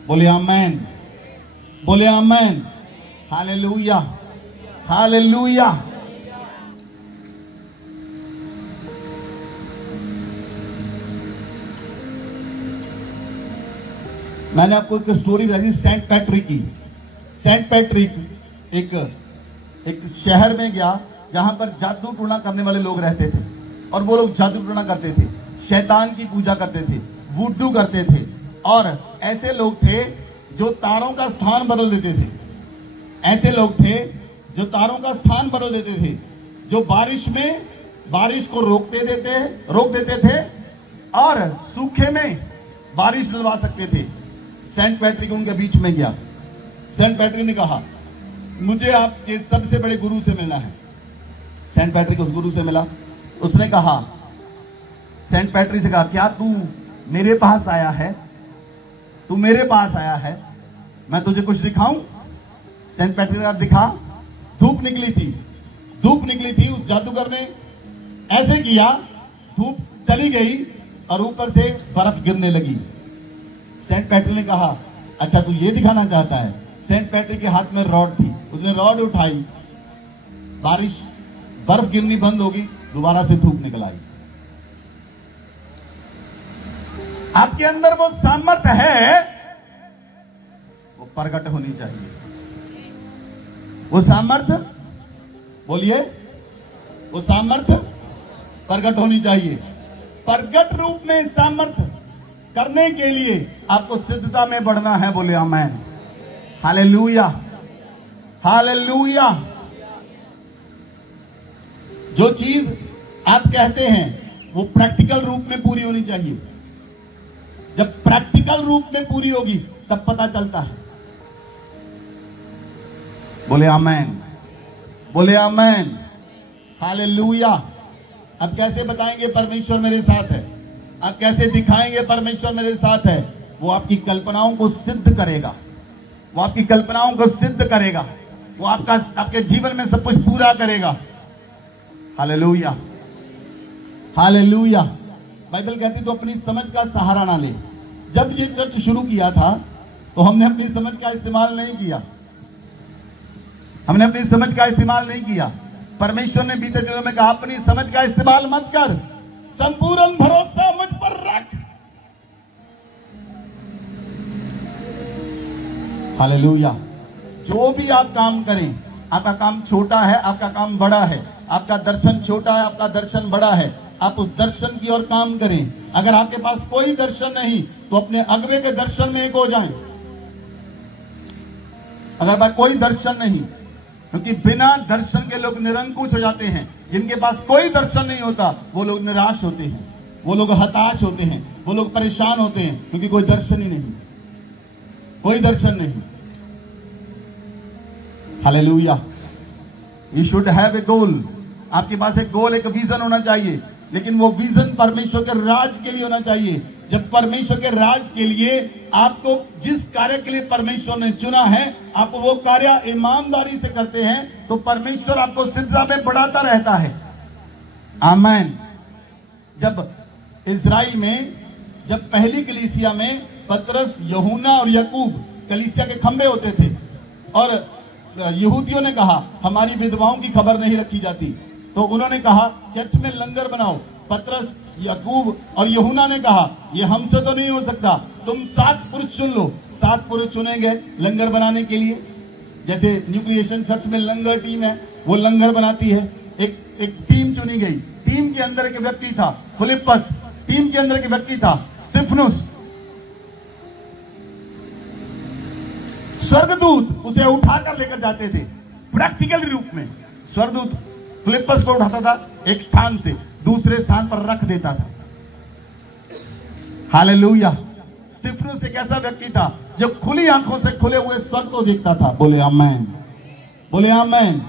बोले आमेन, बोले आमेन। Hallelujah, hallelujah. मैंने आपको एक स्टोरी बताई सेंट पैट्रिक की। सेंट पैट्रिक एक शहर में गया जहां पर जादू टोना करने वाले लोग रहते थे, और वो लोग जादू टोना करते थे, शैतान की पूजा करते थे, वुडू करते थे, और ऐसे लोग थे जो तारों का स्थान बदल देते थे। ऐसे लोग थे जो तारों का स्थान बदल देते थे, जो बारिश को रोक देते थे और सूखे में बारिश दिलवा सकते थे। सेंट पैट्रिक उनके बीच में गया। सेंट पैट्रिक ने कहा मुझे आपके सबसे बड़े गुरु से मिलना है। सेंट पैट्रिक उस गुरु से मिला। उसने कहा, सेंट पैट्रिक से कहा, क्या तू मेरे पास आया है? तू मेरे पास आया है, मैं तुझे कुछ दिखाऊं? सेंट पैट्रिक ने कहा, दिखा। धूप निकली थी। उस जादूगर ने ऐसे किया, धूप चली गई और ऊपर से बर्फ गिरने लगी। सेंट पैट्रिक ने कहा, अच्छा तू ये दिखाना चाहता है? सेंट पैट्रिक के हाथ में रॉड थी, उसने रॉड उठाई, बर्फ गिरनी बंद होगी, दोबारा से धूप निकल आई। आपके अंदर वो सामर्थ्य है, वो प्रकट होनी चाहिए। वो सामर्थ्य, बोलिए, वो सामर्थ्य प्रकट होनी चाहिए। प्रकट रूप में सामर्थ्य करने के लिए आपको सिद्धता में बढ़ना है। बोले आमेन, हालेलुया, हालेलुया। जो चीज आप कहते हैं वो प्रैक्टिकल रूप में पूरी होनी चाहिए। जब प्रैक्टिकल रूप में पूरी होगी तब पता चलता है। बोले आमेन, बोले आमेन, हालेलुया। अब कैसे बताएंगे परमेश्वर मेरे साथ है? आप कैसे दिखाएंगे परमेश्वर मेरे साथ है? वो आपकी कल्पनाओं को सिद्ध करेगा, वो आपकी कल्पनाओं को सिद्ध करेगा, वो आपके जीवन में सब कुछ पूरा करेगा। Hallelujah, hallelujah. बाइबल कहती तो अपनी समझ का सहारा ना ले। जब ये चर्च शुरू किया था तो हमने अपनी समझ का इस्तेमाल नहीं किया, हमने अपनी समझ का इस्तेमाल नहीं किया। परमेश्वर ने बीते दिनों में कहा, अपनी समझ का इस्तेमाल मत कर, संपूर्ण भरोसा मुझ पर रख। हालेलुया। जो भी आप काम करें, आपका काम छोटा है, आपका काम बड़ा है, आपका दर्शन छोटा है, आपका दर्शन बड़ा है, आप उस दर्शन की ओर काम करें। अगर आपके पास कोई दर्शन नहीं तो अपने अगवे के दर्शन में एक हो जाएं। अगर पास कोई दर्शन नहीं, क्योंकि बिना दर्शन के लोग निरंकुश हो जाते हैं। जिनके पास कोई दर्शन नहीं होता वो लोग निराश होते हैं, वो लोग हताश होते हैं, वो लोग परेशान होते हैं, क्योंकि कोई दर्शन ही नहीं, कोई दर्शन नहीं। Hallelujah. You should have a goal. आपके पास एक गोल, एक विजन होना चाहिए, लेकिन वो विजन परमेश्वर के राज के लिए होना चाहिए। जब परमेश्वर के राज के लिए आपको जिस कार्य के लिए परमेश्वर ने चुना है, आप वो कार्य ईमानदारी से करते हैं तो परमेश्वर आपको सिद्धता में बढ़ाता रहता है। आमीन। जब इजराइल में, जब पहली कलीसिया में पतरस, यूहन्ना और याकूब कलीसिया के खंबे होते थे और यहूदियों ने कहा हमारी विधवाओं की खबर नहीं रखी जाती, तो उन्होंने कहा चर्च में लंगर बनाओ। पतरस, याकूब और यूहन्ना ने कहा ये हमसे तो नहीं हो सकता, तुम 7 पुरुष चुन लो। 7 पुरुष चुने गए लंगर बनाने के लिए। जैसे न्यू क्रिएशन चर्च में लंगर टीम है, वो लंगर बनाती है। एक टीम चुनी गई। टीम के अंदर एक व्यक्ति था फिलिप्पस, टीम के अंदर एक व्यक्ति था स्तिफनुस। स्वर्गदूत उसे उठाकर लेकर जाते थे। प्रैक्टिकल रूप में स्वर्गदूत फिलिप्पस को उठाता था, एक स्थान से दूसरे स्थान पर रख देता था। हालेलुया। स्तिफनुस एक ऐसा व्यक्ति था जो खुली आंखों से खुले हुए स्वर्ग को देखता था। बोले आमेन, बोले आमेन।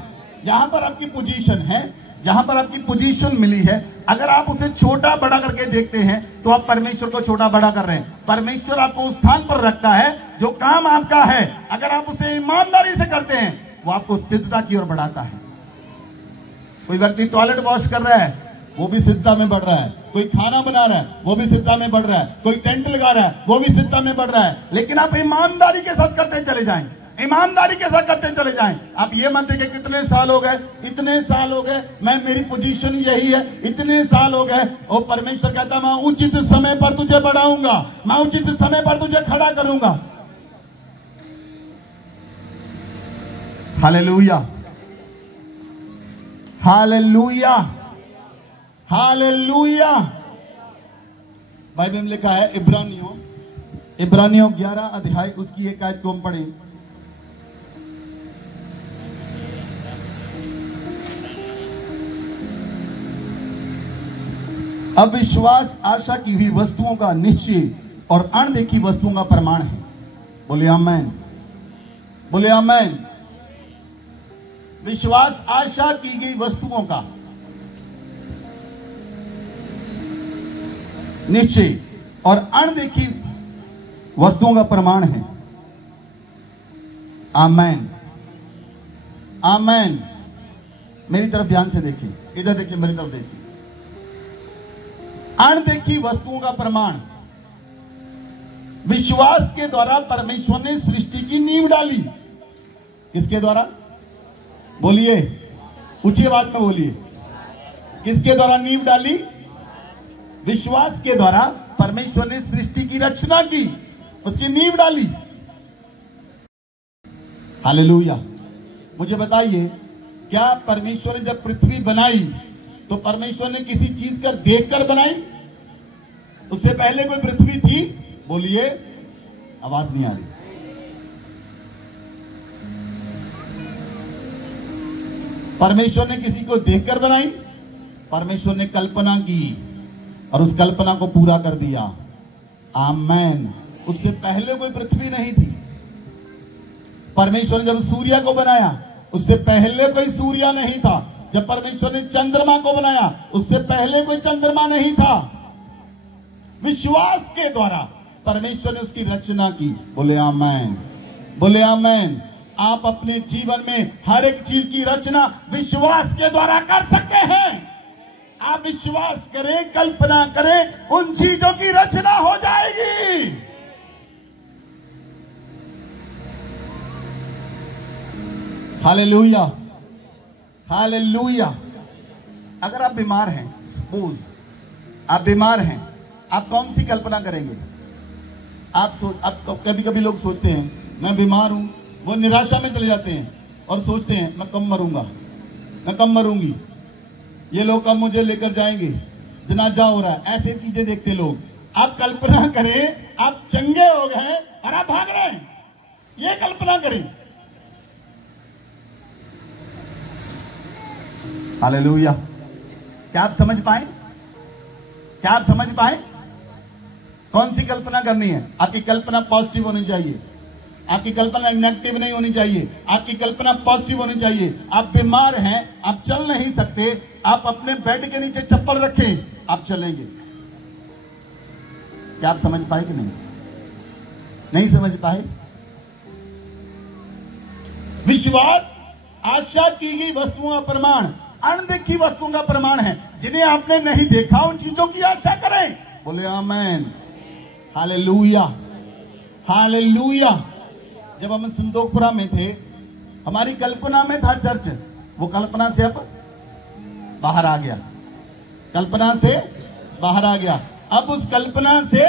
जहां पर आपकी पोजीशन है, जहां पर आपकी पोजीशन मिली है, अगर आप उसे छोटा बड़ा करके देखते हैं तो आप परमेश्वर को छोटा बड़ा कर रहे हैं। परमेश्वर आपको उस स्थान पर रखता है जो काम आपका है, अगर आप उसे ईमानदारी से करते हैं वो आपको सिद्धता की ओर बढ़ाता है। कोई व्यक्ति टॉयलेट वॉश कर रहा है, वो भी सिद्धता में बढ़ रहा है। कोई खाना बना रहा है, वो भी सिद्धता में बढ़ रहा है। कोई टेंट लगा रहा है, वो भी सिद्धता में बढ़ रहा है। लेकिन आप ईमानदारी के साथ करते चले जाएं, ईमानदारी के साथ करते चले जाएं। आप ये मत देखें कितने साल हो गए, इतने साल हो गए, मैं मेरी पोजीशन यही है, इतने साल हो गए। और परमेश्वर कहता मैं उचित समय पर तुझे बढ़ाऊंगा, मैं उचित समय पर तुझे खड़ा करूंगा। Hallelujah, hallelujah, hallelujah. बाइबल में लिखा है इब्रानियों 11 अध्याय उसकी 1 आयत को हम पढ़ें। अब विश्वास आशा की हुई वस्तुओं का निश्चय और अनदेखी वस्तुओं का प्रमाण है। बोले आमेन, बोले आमेन। विश्वास आशा की गई वस्तुओं का निश्चय और अनदेखी वस्तुओं का प्रमाण है। आमेन, आमेन। मेरी तरफ ध्यान से देखिए, इधर देखिए, मेरी तरफ देखिए। अनदेखी वस्तुओं का प्रमाण, विश्वास के द्वारा परमेश्वर ने सृष्टि की नींव डाली। किसके द्वारा? बोलिए, ऊंची आवाज में बोलिए। किसके द्वारा नींव डाली? विश्वास के द्वारा परमेश्वर ने सृष्टि की रचना की, उसकी नींव डाली। हालेलुया। मुझे बताइए, क्या परमेश्वर ने जब पृथ्वी बनाई तो परमेश्वर ने किसी चीज कर देखकर बनाई? उससे पहले कोई पृथ्वी थी? बोलिए, आवाज नहीं आ रही। परमेश्वर ने किसी को देखकर बनाई? परमेश्वर ने कल्पना की और उस कल्पना को पूरा कर दिया। आमेन। उससे पहले कोई पृथ्वी नहीं थी। परमेश्वर ने जब सूर्य को बनाया, उससे पहले कोई सूर्य नहीं था। जब परमेश्वर ने चंद्रमा को बनाया, उससे पहले कोई चंद्रमा नहीं था। विश्वास के द्वारा परमेश्वर ने उसकी रचना की। बोले आमेन, बोले आमेन। आप अपने जीवन में हर एक चीज की रचना विश्वास के द्वारा कर सकते हैं। आप विश्वास करें, कल्पना करें, उन चीजों की रचना हो जाएगी। Hallelujah, hallelujah. अगर आप बीमार हैं, सपोज आप बीमार हैं, आप कौन सी कल्पना करेंगे? आप कभी कभी लोग सोचते हैं मैं बीमार हूं, वो निराशा में चले जाते हैं और सोचते हैं मैं कब मरूंगा, मैं कब मरूंगी, ये लोग कब मुझे लेकर जाएंगे, जनाजा हो रहा है। ऐसे चीजें देखते लोग। आप कल्पना करें आप चंगे हो गए और आप भाग रहे हैं, ये कल्पना करें। हालेलुया। क्या आप समझ पाए? क्या आप समझ पाए? कौन सी कल्पना करनी है? आपकी कल्पना पॉजिटिव होनी चाहिए, आपकी कल्पना नेगेटिव नहीं होनी चाहिए, आपकी कल्पना पॉजिटिव होनी चाहिए। आप बीमार हैं, आप चल नहीं सकते, आप अपने बेड के नीचे चप्पल रखें, आप चलेंगे। क्या आप समझ पाए कि नहीं? नहीं समझ पाए? विश्वास आशा की गई वस्तुओं का प्रमाण, अनदेखी वस्तुओं का प्रमाण है। जिन्हें आपने नहीं देखा उन चीजों की आशा करें। बोले आमेन, हालेलुया, हालेलुया। जब हम संतोखपुरा में थे, हमारी कल्पना में था चर्च, वो कल्पना से अब बाहर आ गया, कल्पना से बाहर आ गया। अब उस कल्पना से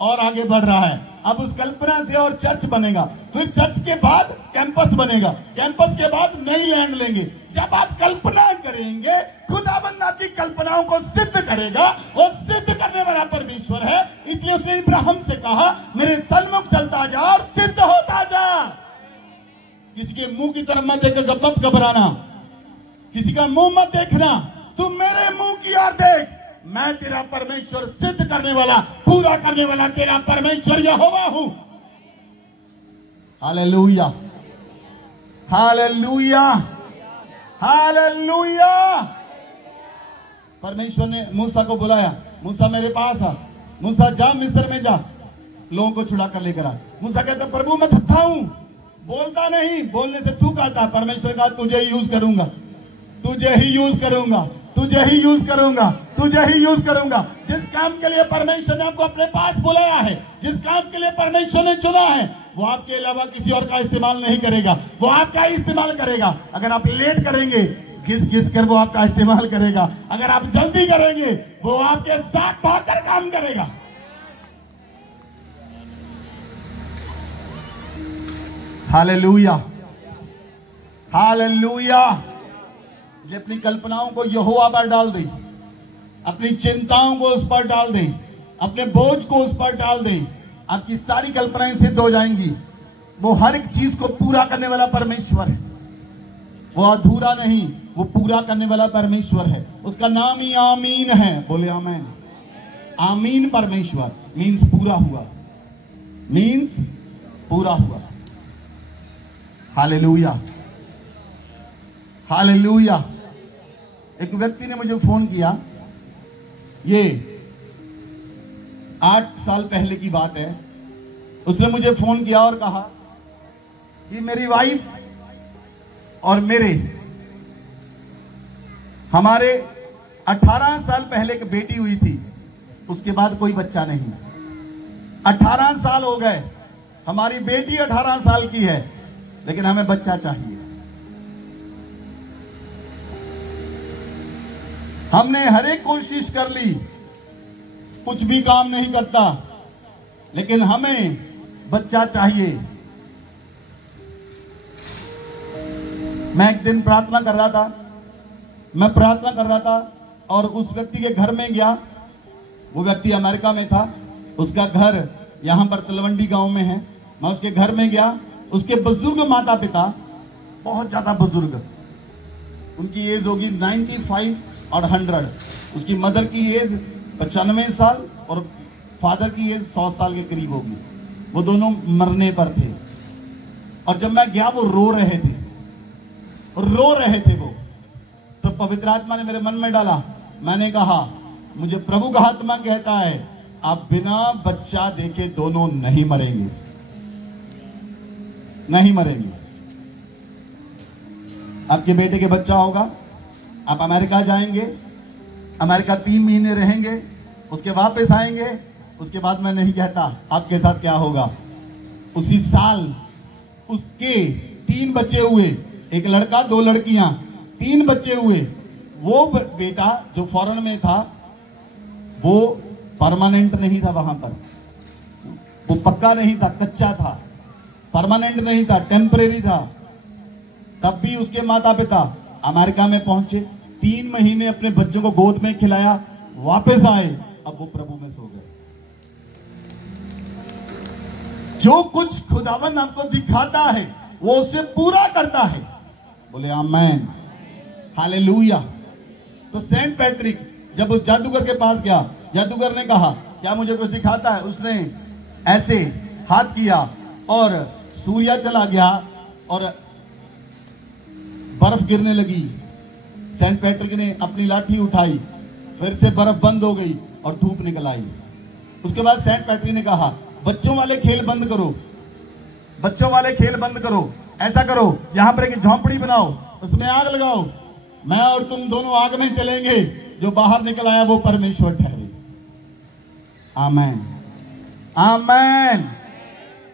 और आगे बढ़ रहा है। अब उस कल्पना से और चर्च बनेगा, फिर चर्च के बाद कैंपस बनेगा, कैंपस के बाद नई लैंड लेंगे। जब आप कल्पना करेंगे, खुदाबंद आपकी कल्पनाओं को सिद्ध करेगा। वो सिद्ध करने वाला परमेश्वर है, इसलिए उसने इब्राहिम से कहा, मेरे सन्मुख चलता जा और सिद्ध होता जा। किसी के मुंह की तरफ मत देख, मत घबराना, किसी का मुंह मत देखना, तू मेरे मुंह की ओर देख। मैं तेरा परमेश्वर, सिद्ध करने वाला, पूरा करने वाला तेरा परमेश्वर यहोवा हूं। Hallelujah, hallelujah, hallelujah. परमेश्वर ने मूसा को बुलाया, मूसा मेरे पास आ, मूसा जा मिस्र में जा, लोगों को छुड़ा कर लेकर आ। मूसा कहता, प्रभु मैं थका हूं, बोलता नहीं, बोलने से थूक आता। परमेश्वर कहा, तुझे ही यूज करूंगा, तुझे ही यूज करूंगा, तुझे ही यूज करूंगा, तुझे ही यूज करूंगा। जिस काम के लिए परमेश्वर ने आपको अपने पास बुलाया है, जिस काम के लिए परमेश्वर ने चुना है, वो आपके अलावा किसी और का इस्तेमाल नहीं करेगा, वो आपका ही इस्तेमाल करेगा। अगर आप लेट करेंगे, घिस घिस कर वो आपका इस्तेमाल करेगा। अगर आप जल्दी करेंगे, वो आपके साथ भागकर काम करेगा। Hallelujah, hallelujah. अपनी कल्पनाओं को यहोवा पर डाल दें, अपनी चिंताओं को उस पर डाल दें, अपने बोझ को उस पर डाल दें, आपकी सारी कल्पनाएं सिद्ध हो जाएंगी। वो हर एक चीज को पूरा करने वाला परमेश्वर है, वो अधूरा नहीं, वो पूरा करने वाला परमेश्वर है। उसका नाम ही आमीन है। बोले आमीन। आमीन परमेश्वर मीन्स पूरा हुआ, मीन्स पूरा हुआ। Hallelujah, hallelujah. एक व्यक्ति ने मुझे फोन किया, ये 8 साल पहले की बात है। उसने मुझे फोन किया और कहा कि मेरी वाइफ और हमारे 18 साल पहले एक बेटी हुई थी, उसके बाद कोई बच्चा नहीं। 18 साल हो गए, हमारी बेटी 18 साल की है, लेकिन हमें बच्चा चाहिए। हमने हर एक कोशिश कर ली, कुछ भी काम नहीं करता, लेकिन हमें बच्चा चाहिए। मैं एक दिन प्रार्थना कर रहा था, और उस व्यक्ति के घर में गया। वो व्यक्ति अमेरिका में था, उसका घर यहां पर तलवंडी गांव में है। मैं उसके घर में गया, उसके बुजुर्ग माता पिता, बहुत ज्यादा बुजुर्ग, उनकी एज होगी 95 और 100। उसकी मदर की एज 95 साल और फादर की एज 100 साल के करीब होगी। वो दोनों मरने पर थे, और जब मैं गया वो रो रहे थे वो। तो पवित्र आत्मा ने मेरे मन में डाला, मैंने कहा, मुझे प्रभु का आत्मा कहता है, आप बिना बच्चा देखे दोनों नहीं मरेंगे, नहीं मरेंगे। आपके बेटे के बच्चा होगा, आप अमेरिका जाएंगे, अमेरिका 3 महीने रहेंगे, उसके वापस आएंगे। उसके बाद मैं नहीं कहता आपके साथ क्या होगा। उसी साल उसके 3 बच्चे हुए, एक लड़का 2 लड़कियां, 3 बच्चे हुए। वो बेटा जो फॉरेन में था, वो परमानेंट नहीं था वहां पर, वो पक्का नहीं था, कच्चा था, परमानेंट नहीं था, टेम्परेरी था। तब भी उसके माता पिता अमेरिका में पहुंचे, 3 महीने अपने बच्चों को गोद में खिलाया, वापस आए, अब वो प्रभु में सो गए। जो कुछ खुदावंद आपको दिखाता है, वो उसे पूरा करता है। बोले आमेन, हालेलुया। तो सेंट पैट्रिक जब उस जादूगर के पास गया, जादूगर ने कहा, क्या मुझे कुछ दिखाता है? उसने ऐसे हाथ किया और सूर्य चला गया और बर्फ गिरने लगी। सेंट पैट्रिक ने अपनी लाठी उठाई, फिर से बर्फ बंद हो गई और धूप निकल आई। उसके बाद सेंट पैट्रिक ने कहा, बच्चों वाले खेल बंद करो, बच्चों वाले खेल बंद करो, ऐसा करो, यहां पर एक झोंपड़ी बनाओ, उसमें आग लगाओ, मैं और तुम दोनों आग में चलेंगे, जो बाहर निकल आया वो परमेश्वर ठहरे। आमेन, आमेन,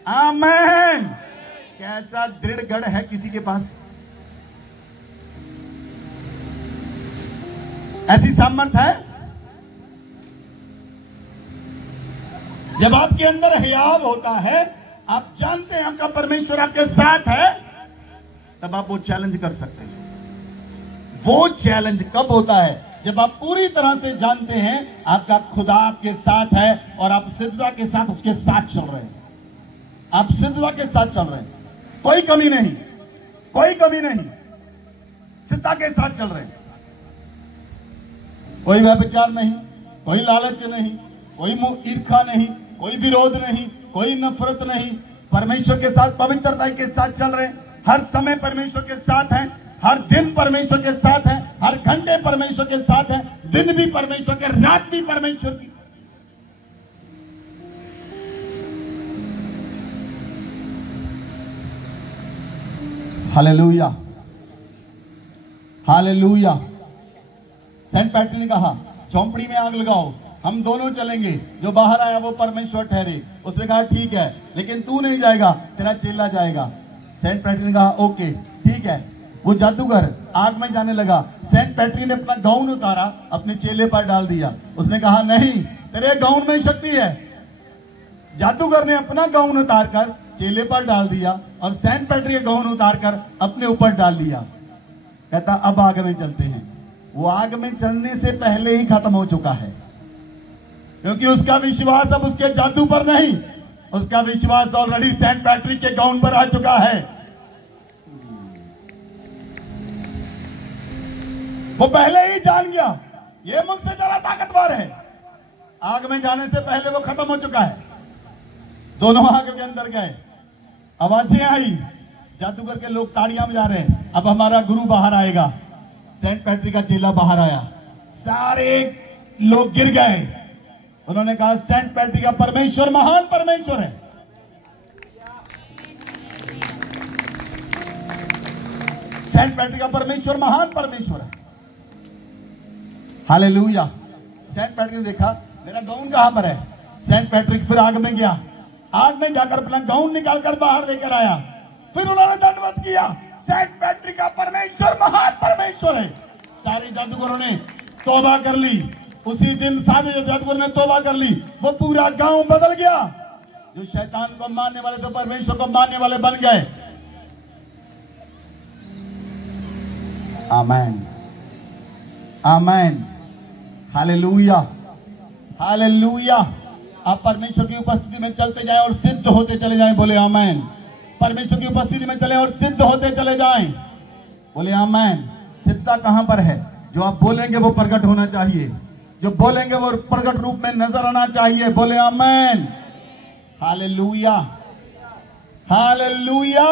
आमेन। कैसा दृढ़ गढ़ है किसी के पास? ऐसी सामर्थ है? जब आपके अंदर हियाव होता है, आप जानते हैं आपका परमेश्वर आपके साथ है, तब आप वो चैलेंज कर सकते हैं। वो चैलेंज कब होता है? जब आप पूरी तरह से जानते हैं आपका खुदा आपके साथ है और आप सिद्धता के साथ उसके साथ चल रहे हैं। आप सिद्धता के साथ चल रहे हैं, कोई कमी नहीं, कोई कमी नहीं, सिद्धता के साथ चल रहे हैं। कोई व्यभिचार नहीं, कोई लालच नहीं, कोई ईर्ष्या नहीं, कोई विरोध नहीं, कोई नफरत नहीं। परमेश्वर के साथ पवित्रता के साथ चल रहे हैं। हर समय परमेश्वर के साथ हैं, हर दिन परमेश्वर के साथ हैं, हर घंटे परमेश्वर के साथ हैं, दिन भी परमेश्वर के, रात भी परमेश्वर की। Hallelujah, hallelujah. सेंट पैट्रिक ने कहा, झोंपड़ी में आग लगाओ, हम दोनों चलेंगे, जो बाहर आया वो परमेश्वर ठहरे। उसने कहा ठीक है, लेकिन तू नहीं जाएगा, तेरा चेला जाएगा। सेंट पैट्रिक ने कहा ओके ठीक है। वो जादूगर आग में जाने लगा। सेंट पैट्रिक ने अपना गाउन उतारा, अपने चेले पर डाल दिया। उसने कहा नहीं, तेरे गाउन में शक्ति है। जादूगर ने अपना गाउन उतारकर चेले पर डाल दिया और सेंट पैट्रिक गाउन उतारकर अपने ऊपर डाल लिया। कहता अब आग में चलते हैं। वो आग में चलने से पहले ही खत्म हो चुका है, क्योंकि उसका विश्वास अब उसके जादू पर नहीं, उसका विश्वास ऑलरेडी सेंट पैट्रिक के गाउन पर आ चुका है। वो पहले ही जान गया ये मुझसे ज्यादा ताकतवर है। आग में जाने से पहले वो खत्म हो चुका है। दोनों आग के अंदर गए, आवाजें आई, जादूगर के लोग ताड़ियां बजा रहे हैं, अब हमारा गुरु बाहर आएगा। सेंट पैट्रिक का चेला बाहर आया, सारे लोग गिर गए। उन्होंने कहा सेंट पैट्रिक का परमेश्वर महान परमेश्वर है। सेंट पैट्रिक का परमेश्वर महान परमेश्वर है। हालेलुया। सेंट पैट्रिक ने देखा मेरा गाउन कहां पर है। सेंट पैट्रिक फिर आग में गया, आग में जाकर अपना गाउन निकालकर बाहर लेकर आया। फिर उन्होंने दंडवत किया, सेंट पैट्रिक का परमेश्वर महान परमेश्वर है। सारे जादूगरों ने तौबा कर ली। उसी दिन सारे जादूगर ने तौबा कर ली। वो पूरा गांव बदल गया। जो शैतान को मानने वाले तो परमेश्वर को मानने वाले बन गए। आमेन, आमेन, हालेलुया, हालेलुया। आप परमेश्वर की उपस्थिति में चलते जाएं और सिद्ध होते चले जाएं। बोले आमेन। परमेश्वर की उपस्थिति में चले और सिद्ध होते चले जाएं। बोले आमेन। सिद्धता कहां पर है? जो आप बोलेंगे वो प्रकट होना चाहिए, जो बोलेंगे वो प्रकट रूप में नजर आना चाहिए। बोले आमेन, हालेलुया, हालेलुया।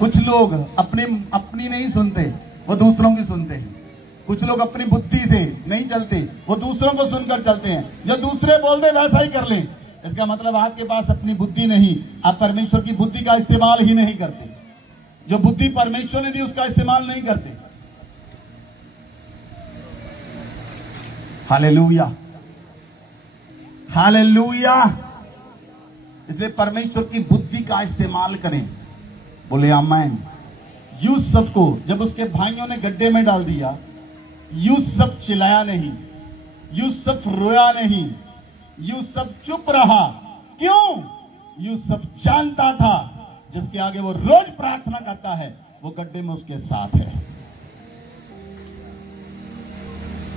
कुछ लोग अपनी नहीं सुनते, वो दूसरों की सुनते हैं। कुछ लोग अपनी बुद्धि से नहीं चलते, वो दूसरों को सुनकर चलते हैं। जो दूसरे बोल दे वैसा ही कर ले। इसका मतलब आपके पास अपनी बुद्धि नहीं, आप परमेश्वर की बुद्धि का इस्तेमाल ही नहीं करते। जो बुद्धि परमेश्वर ने दी उसका इस्तेमाल नहीं करते। Hallelujah, hallelujah. इसलिए परमेश्वर की बुद्धि का इस्तेमाल करें। बोले आमेन। यूसुफ को जब उसके भाइयों ने गड्ढे में डाल दिया, यूसुफ चिल्लाया नहीं, यूसुफ रोया नहीं, यूसुफ चुप रहा। क्यों? यूसुफ जानता था जिसके आगे वो रोज प्रार्थना करता है वो गड्ढे में उसके साथ है।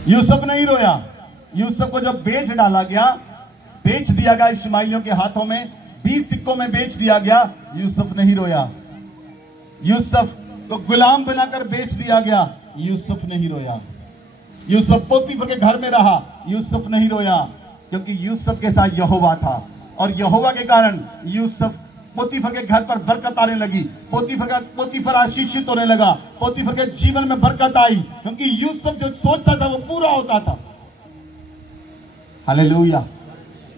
यूसुफ नहीं रोया। यूसुफ को जब बेच डाला गया, बेच दिया गया इश्माइलियों के हाथों में, 20 सिक्कों में बेच दिया गया, यूसुफ नहीं रोया। यूसुफ को गुलाम बनाकर बेच दिया गया, यूसुफ नहीं रोया। यूसुफ पोतीफर के घर में रहा, यूसुफ नहीं रोया, क्योंकि यूसुफ के साथ यहोवा था। और यहोवा के कारण यूसुफ पोतीफर के घर पर बरकत आने लगी। पोतीफर आशीषित होने लगा। पोतीफर के जीवन में बरकत आई, क्योंकि यूसुफ जो सोचता था वो पूरा होता था। हालेलुया।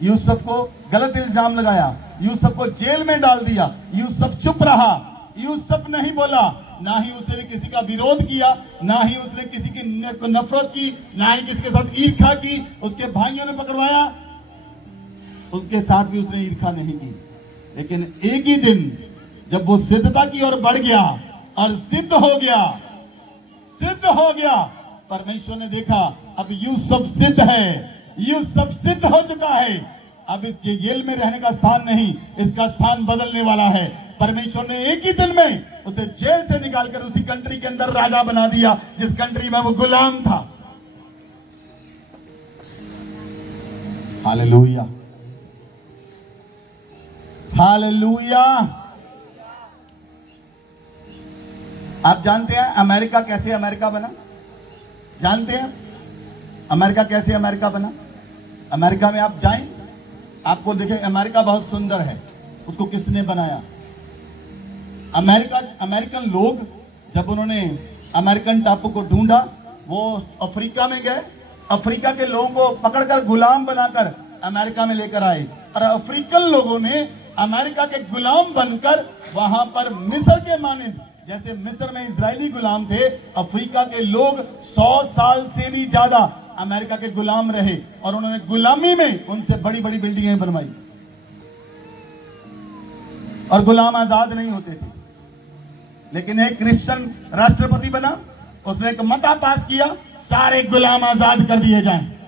यूसुफ को गलत इल्जाम लगाया, यूसुफ को जेल में डाल दिया, यूसुफ चुप रहा, यूसुफ नहीं बोला। ना ही उसने किसी का विरोध किया, ना ही उसने किसी की नफरत की, ना ही किसी के साथ ईर्ष्या की। उसके भाइयों ने पकड़वाया, उसके साथ भी उसने ईर्ष्या नहीं की। लेकिन एक ही दिन जब वो सिद्धता की ओर बढ़ गया और सिद्ध हो गया, परमेश्वर ने देखा अब यूसुफ सिद्ध है, यूसुफ सिद्ध हो चुका है, अब इस जेल में रहने का स्थान नहीं, इसका स्थान बदलने वाला है। परमेश्वर ने एक ही दिन में उसे जेल से निकालकर उसी कंट्री के अंदर राजा बना दिया जिस कंट्री में वो गुलाम था। Hallelujah, hallelujah. आप जानते हैं अमेरिका कैसे अमेरिका बना? जानते हैं अमेरिका कैसे अमेरिका बना? अमेरिका में आप जाएं, आपको देखें अमेरिका बहुत सुंदर है, उसको किसने बनाया? अमेरिकन लोग जब उन्होंने अमेरिकन टापू को ढूंढा, वो अफ्रीका में गए, अफ्रीका के लोगों को पकड़कर गुलाम बनाकर अमेरिका में लेकर आए, और अफ्रीकन लोगों ने अमेरिका के गुलाम बनकर वहां पर मिस्र के मानंद, जैसे मिस्र में इजरायली गुलाम थे, अफ्रीका के लोग 100 साल से भी ज्यादा अमेरिका के गुलाम रहे, और उन्होंने गुलामी में उनसे बड़ी बड़ी बिल्डिंगें बनवाई, और गुलाम आजाद नहीं होते थे। लेकिन एक क्रिश्चियन राष्ट्रपति बना, उसने एक मता पास किया, सारे गुलाम आजाद कर दिए जाएं।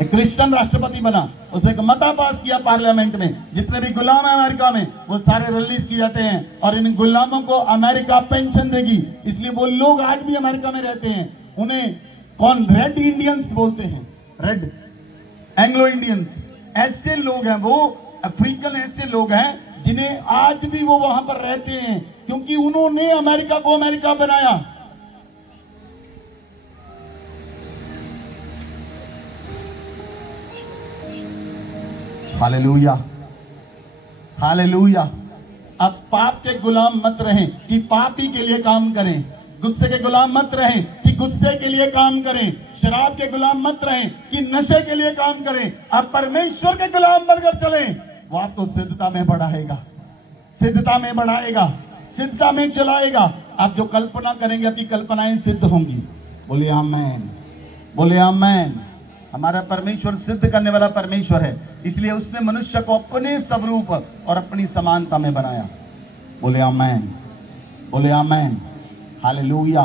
एक क्रिश्चियन राष्ट्रपति बना, उसने एक मता पास किया पार्लियामेंट में, जितने भी गुलाम है अमेरिका में वो सारे रिलीज किए जाते हैं, और इन गुलामों को अमेरिका पेंशन देगी। इसलिए वो लोग आज भी अमेरिका में रहते हैं, उन्हें कौन रेड इंडियंस बोलते हैं, रेड एंग्लो इंडियंस। ऐसे लोग हैं वो, अफ्रीकन ऐसे लोग हैं जिन्हें आज भी वो वहां पर रहते हैं, क्योंकि उन्होंने अमेरिका को अमेरिका बनाया। Hallelujah, hallelujah. अब पाप के गुलाम मत रहें कि पाप ही के लिए काम करें, गुस्से के गुलाम मत रहें कि गुस्से के लिए काम करें, शराब के गुलाम मत रहें कि नशे के लिए काम करें। अब परमेश्वर के गुलाम बनकर चलें, वो आपको सिद्धता में बढ़ाएगा, सिद्धता में बढ़ाएगा, सिद्धता में चलाएगा। आप जो कल्पना करेंगे आपकी कल्पनाएं सिद्ध होंगी। बोले आमेन, बोले आमेन। हमारा परमेश्वर सिद्ध करने वाला परमेश्वर है, इसलिए उसने मनुष्य को अपने स्वरूप और अपनी समानता में बनाया। बोले आमेन, बोले आमेन। Hallelujah,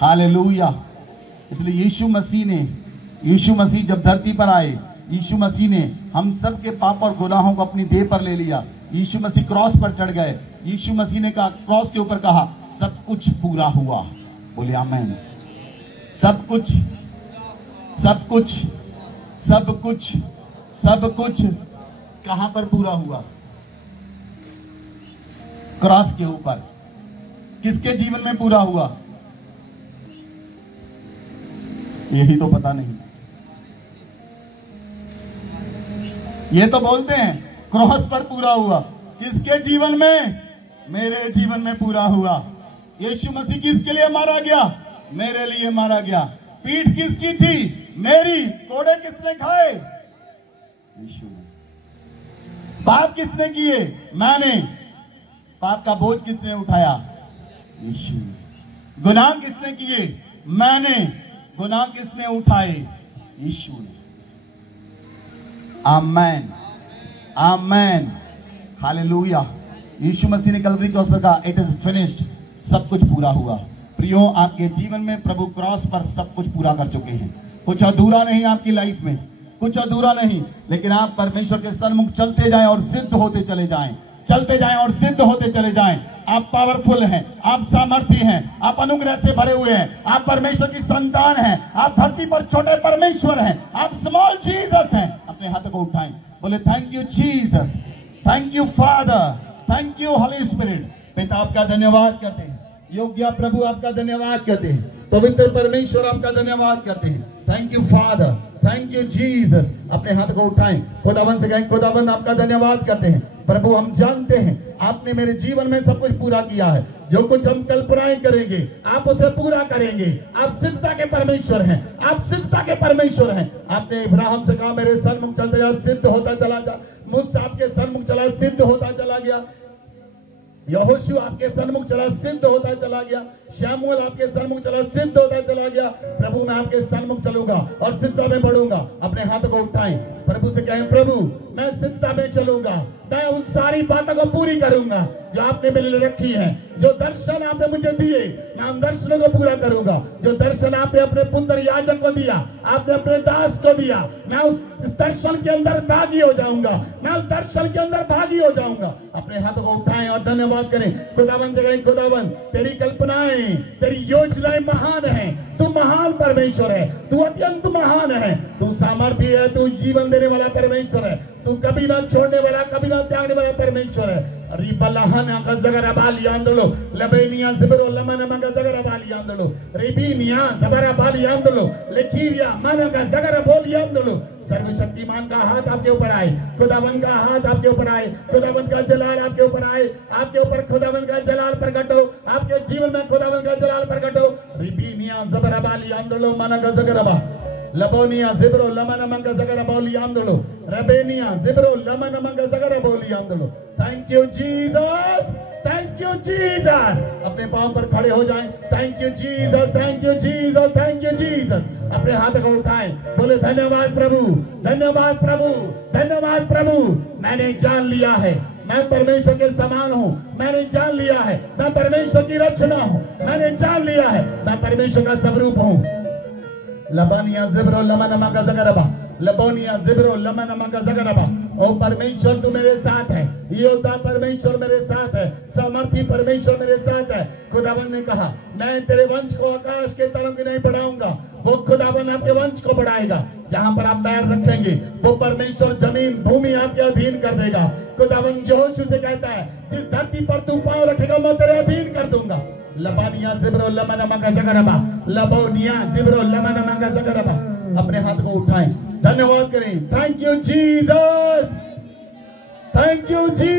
hallelujah. इसलिए यीशु मसीह जब धरती पर आए, यीशु मसीह ने हम सब के पाप और गुनाहों को अपनी देह पर ले लिया। यीशु मसीह क्रॉस पर चढ़ गए, यीशु मसीह ने कहा, क्रॉस के ऊपर कहा, सब कुछ पूरा हुआ। बोले आमेन। सब कुछ, सब कुछ, सब कुछ, सब कुछ कहां पर पूरा हुआ? क्रॉस के ऊपर। किसके जीवन में पूरा हुआ? यही तो पता नहीं। ये तो बोलते हैं क्रॉस पर पूरा हुआ, किसके जीवन में? मेरे जीवन में पूरा हुआ। यीशु मसीह किसके लिए मारा गया? मेरे लिए मारा गया। पीठ किसकी थी? मेरी। कोड़े किसने खाए? यीशु ने। पाप किसने किए? मैंने। पाप का बोझ किसने उठाया? यीशु ने। गुनाह किसने किए? मैंने। गुनाह किसने उठाए? यीशु ने। आमेन, आमेन, हालेलुया। यीशु मसीह ने कलवरी क्रॉस पर कहा, इट इज फिनिश्ड, सब कुछ पूरा हुआ। प्रियो, आपके जीवन में प्रभु क्रॉस पर सब कुछ पूरा कर चुके हैं। कुछ अधूरा नहीं आपकी लाइफ में, कुछ अधूरा नहीं। लेकिन आप परमेश्वर के सन्मुख चलते जाएं और सिद्ध होते चले जाएं, चलते जाएं और सिद्ध होते चले जाएं। आप पावरफुल हैं, आप सामर्थ्य हैं, आप अनुग्रह से भरे हुए हैं, आप परमेश्वर की संतान हैं, आप धरती पर छोटे परमेश्वर हैं, आप स्मॉल जीसस हैं। अपने हाथों को उठाएं, बोले thank you Jesus, thank you father, thank you Holi spirit. पिता आपका धन्यवाद करते हैं, योग्य प्रभु आपका धन्यवाद करते हैं, पवित्र परमेश्वर आपका धन्यवाद करते हैं। Thank you father, thank you Jesus. अपने हाथ को उठाएं, खुदावन से कहें, खुदावन आपका धन्यवाद करते हैं। प्रभु, हम जानते हैं आपने मेरे जीवन में सब कुछ पूरा किया है। जो कुछ हम कल्पनाएं करेंगे आप उसे पूरा करेंगे। आप सिद्धता के परमेश्वर हैं, आप सिद्धता के परमेश्वर हैं। आपने इब्राहिम से कहा, मेरे सन्मुख चलते जा, सिद्ध होता चला जा। मूसा आपके सन्मुख चला, सिद्ध होता चला गया। यहोशू आपके सन्मुख चला, सिद्ध होता चला गया। शमूएल आपके सन्मुख चला, सिद्ध होता चला गया। प्रभु मैं आपके सन्मुख चलूंगा और सिद्धता में बढ़ूंगा। अपने हाथों को उठाएं, प्रभु से कहें, प्रभु मैं सिद्धता में चलूंगा, मैं उन सारी बातों को पूरी करूंगा जो आपने मेरे लिए रखी है। जो दर्शन आपने मुझे दिए, मैं उन दर्शनों को पूरा करूंगा। जो दर्शन आपने अपने पुत्र याजक को दिया, आपने अपने दास को दिया, मैं उस दर्शन के अंदर भागी हो जाऊंगा, मैं उस दर्शन के अंदर भागी हो जाऊंगा। अपने हाथों को उठाएं और धन्यवाद करें। खुदावन से कहें, खुदावन तेरी कल्पनाएं, तेरी योजनाएं महान है। तू महान परमेश्वर है, तू अत्यंत महान है, तू सामर्थ्य है, तू जीवन देने वाला परमेश्वर है, तू कभी ना छोड़ने वाला, कभी ना त्यागने वाला परमेश्वर है। रिबलहना का जगरा बाली आंदोलो, लबेनिया ज़िबरो लमनमा का जगरा बाली आंदोलो, रिबीनिया ज़बरा बाली आंदोलो, लेखीरिया माना का जगरा बोली आंदोलो। सर्वशक्तिमान का हाथ आपके ऊपर आए, खुदावन का हाथ आपके ऊपर आए, खुदावन का जलाल आपके ऊपर आए, आपके ऊपर खुदावन का जलाल प्रकट हो, आपके जीवन में खुदावन का जलाल प्रकट हो। रिबीनिया ज़बरा बाली आंदोलो माना का जगरा बा, लबोनिया ज़िब्रो लमनमंगा ज़गरा बोली आंदोलो, रबेनिया ज़िब्रो लमनमंगा ज़गरा बोली आंदोलो। Thank you Jesus, thank you Jesus. अपने पांव पर खड़े हो जाएं। Thank you Jesus, thank you Jesus, thank you Jesus. अपने हाथ को उठाएं, बोले धन्यवाद प्रभु, धन्यवाद प्रभु, धन्यवाद प्रभु। मैंने जान लिया है मैं परमेश्वर के समान हूँ, मैंने जान लिया है मैं परमेश्वर की रचना हूँ, मैंने जान लिया है मैं परमेश्वर का स्वरूप हूँ। लबानिया ज़िब्रो लमनमा का ज़गरबा, लबोनिया ज़िब्रो लमनमा का ज़गरबा। ओ परमेश्वर तू मेरे साथ है, योद्धा परमेश्वर मेरे साथ है, सामर्थी परमेश्वर मेरे साथ है। खुदावन ने कहा, मैं तेरे वंश को आकाश के तारों की नहीं बढ़ाऊंगा, वो खुदावन आपके वंश को बढ़ाएगा। जहां पर आप पैर रखेंगे वो परमेश्वर जमीन भूमि आपके अधीन कर देगा। खुदावन यहोशू से कहता है, जिस धरती पर तू पांव रखेगा मैं तेरे अधीन कर दूंगा। लबानिया ज़िब्रो लमनमा का ज़गरबा, लबोनिया ज़िब्रो लमनमा का ज़गरबा। अपने हाथ को उठाएं, धन्यवाद करें। Thank you Jesus, thank you Jesus.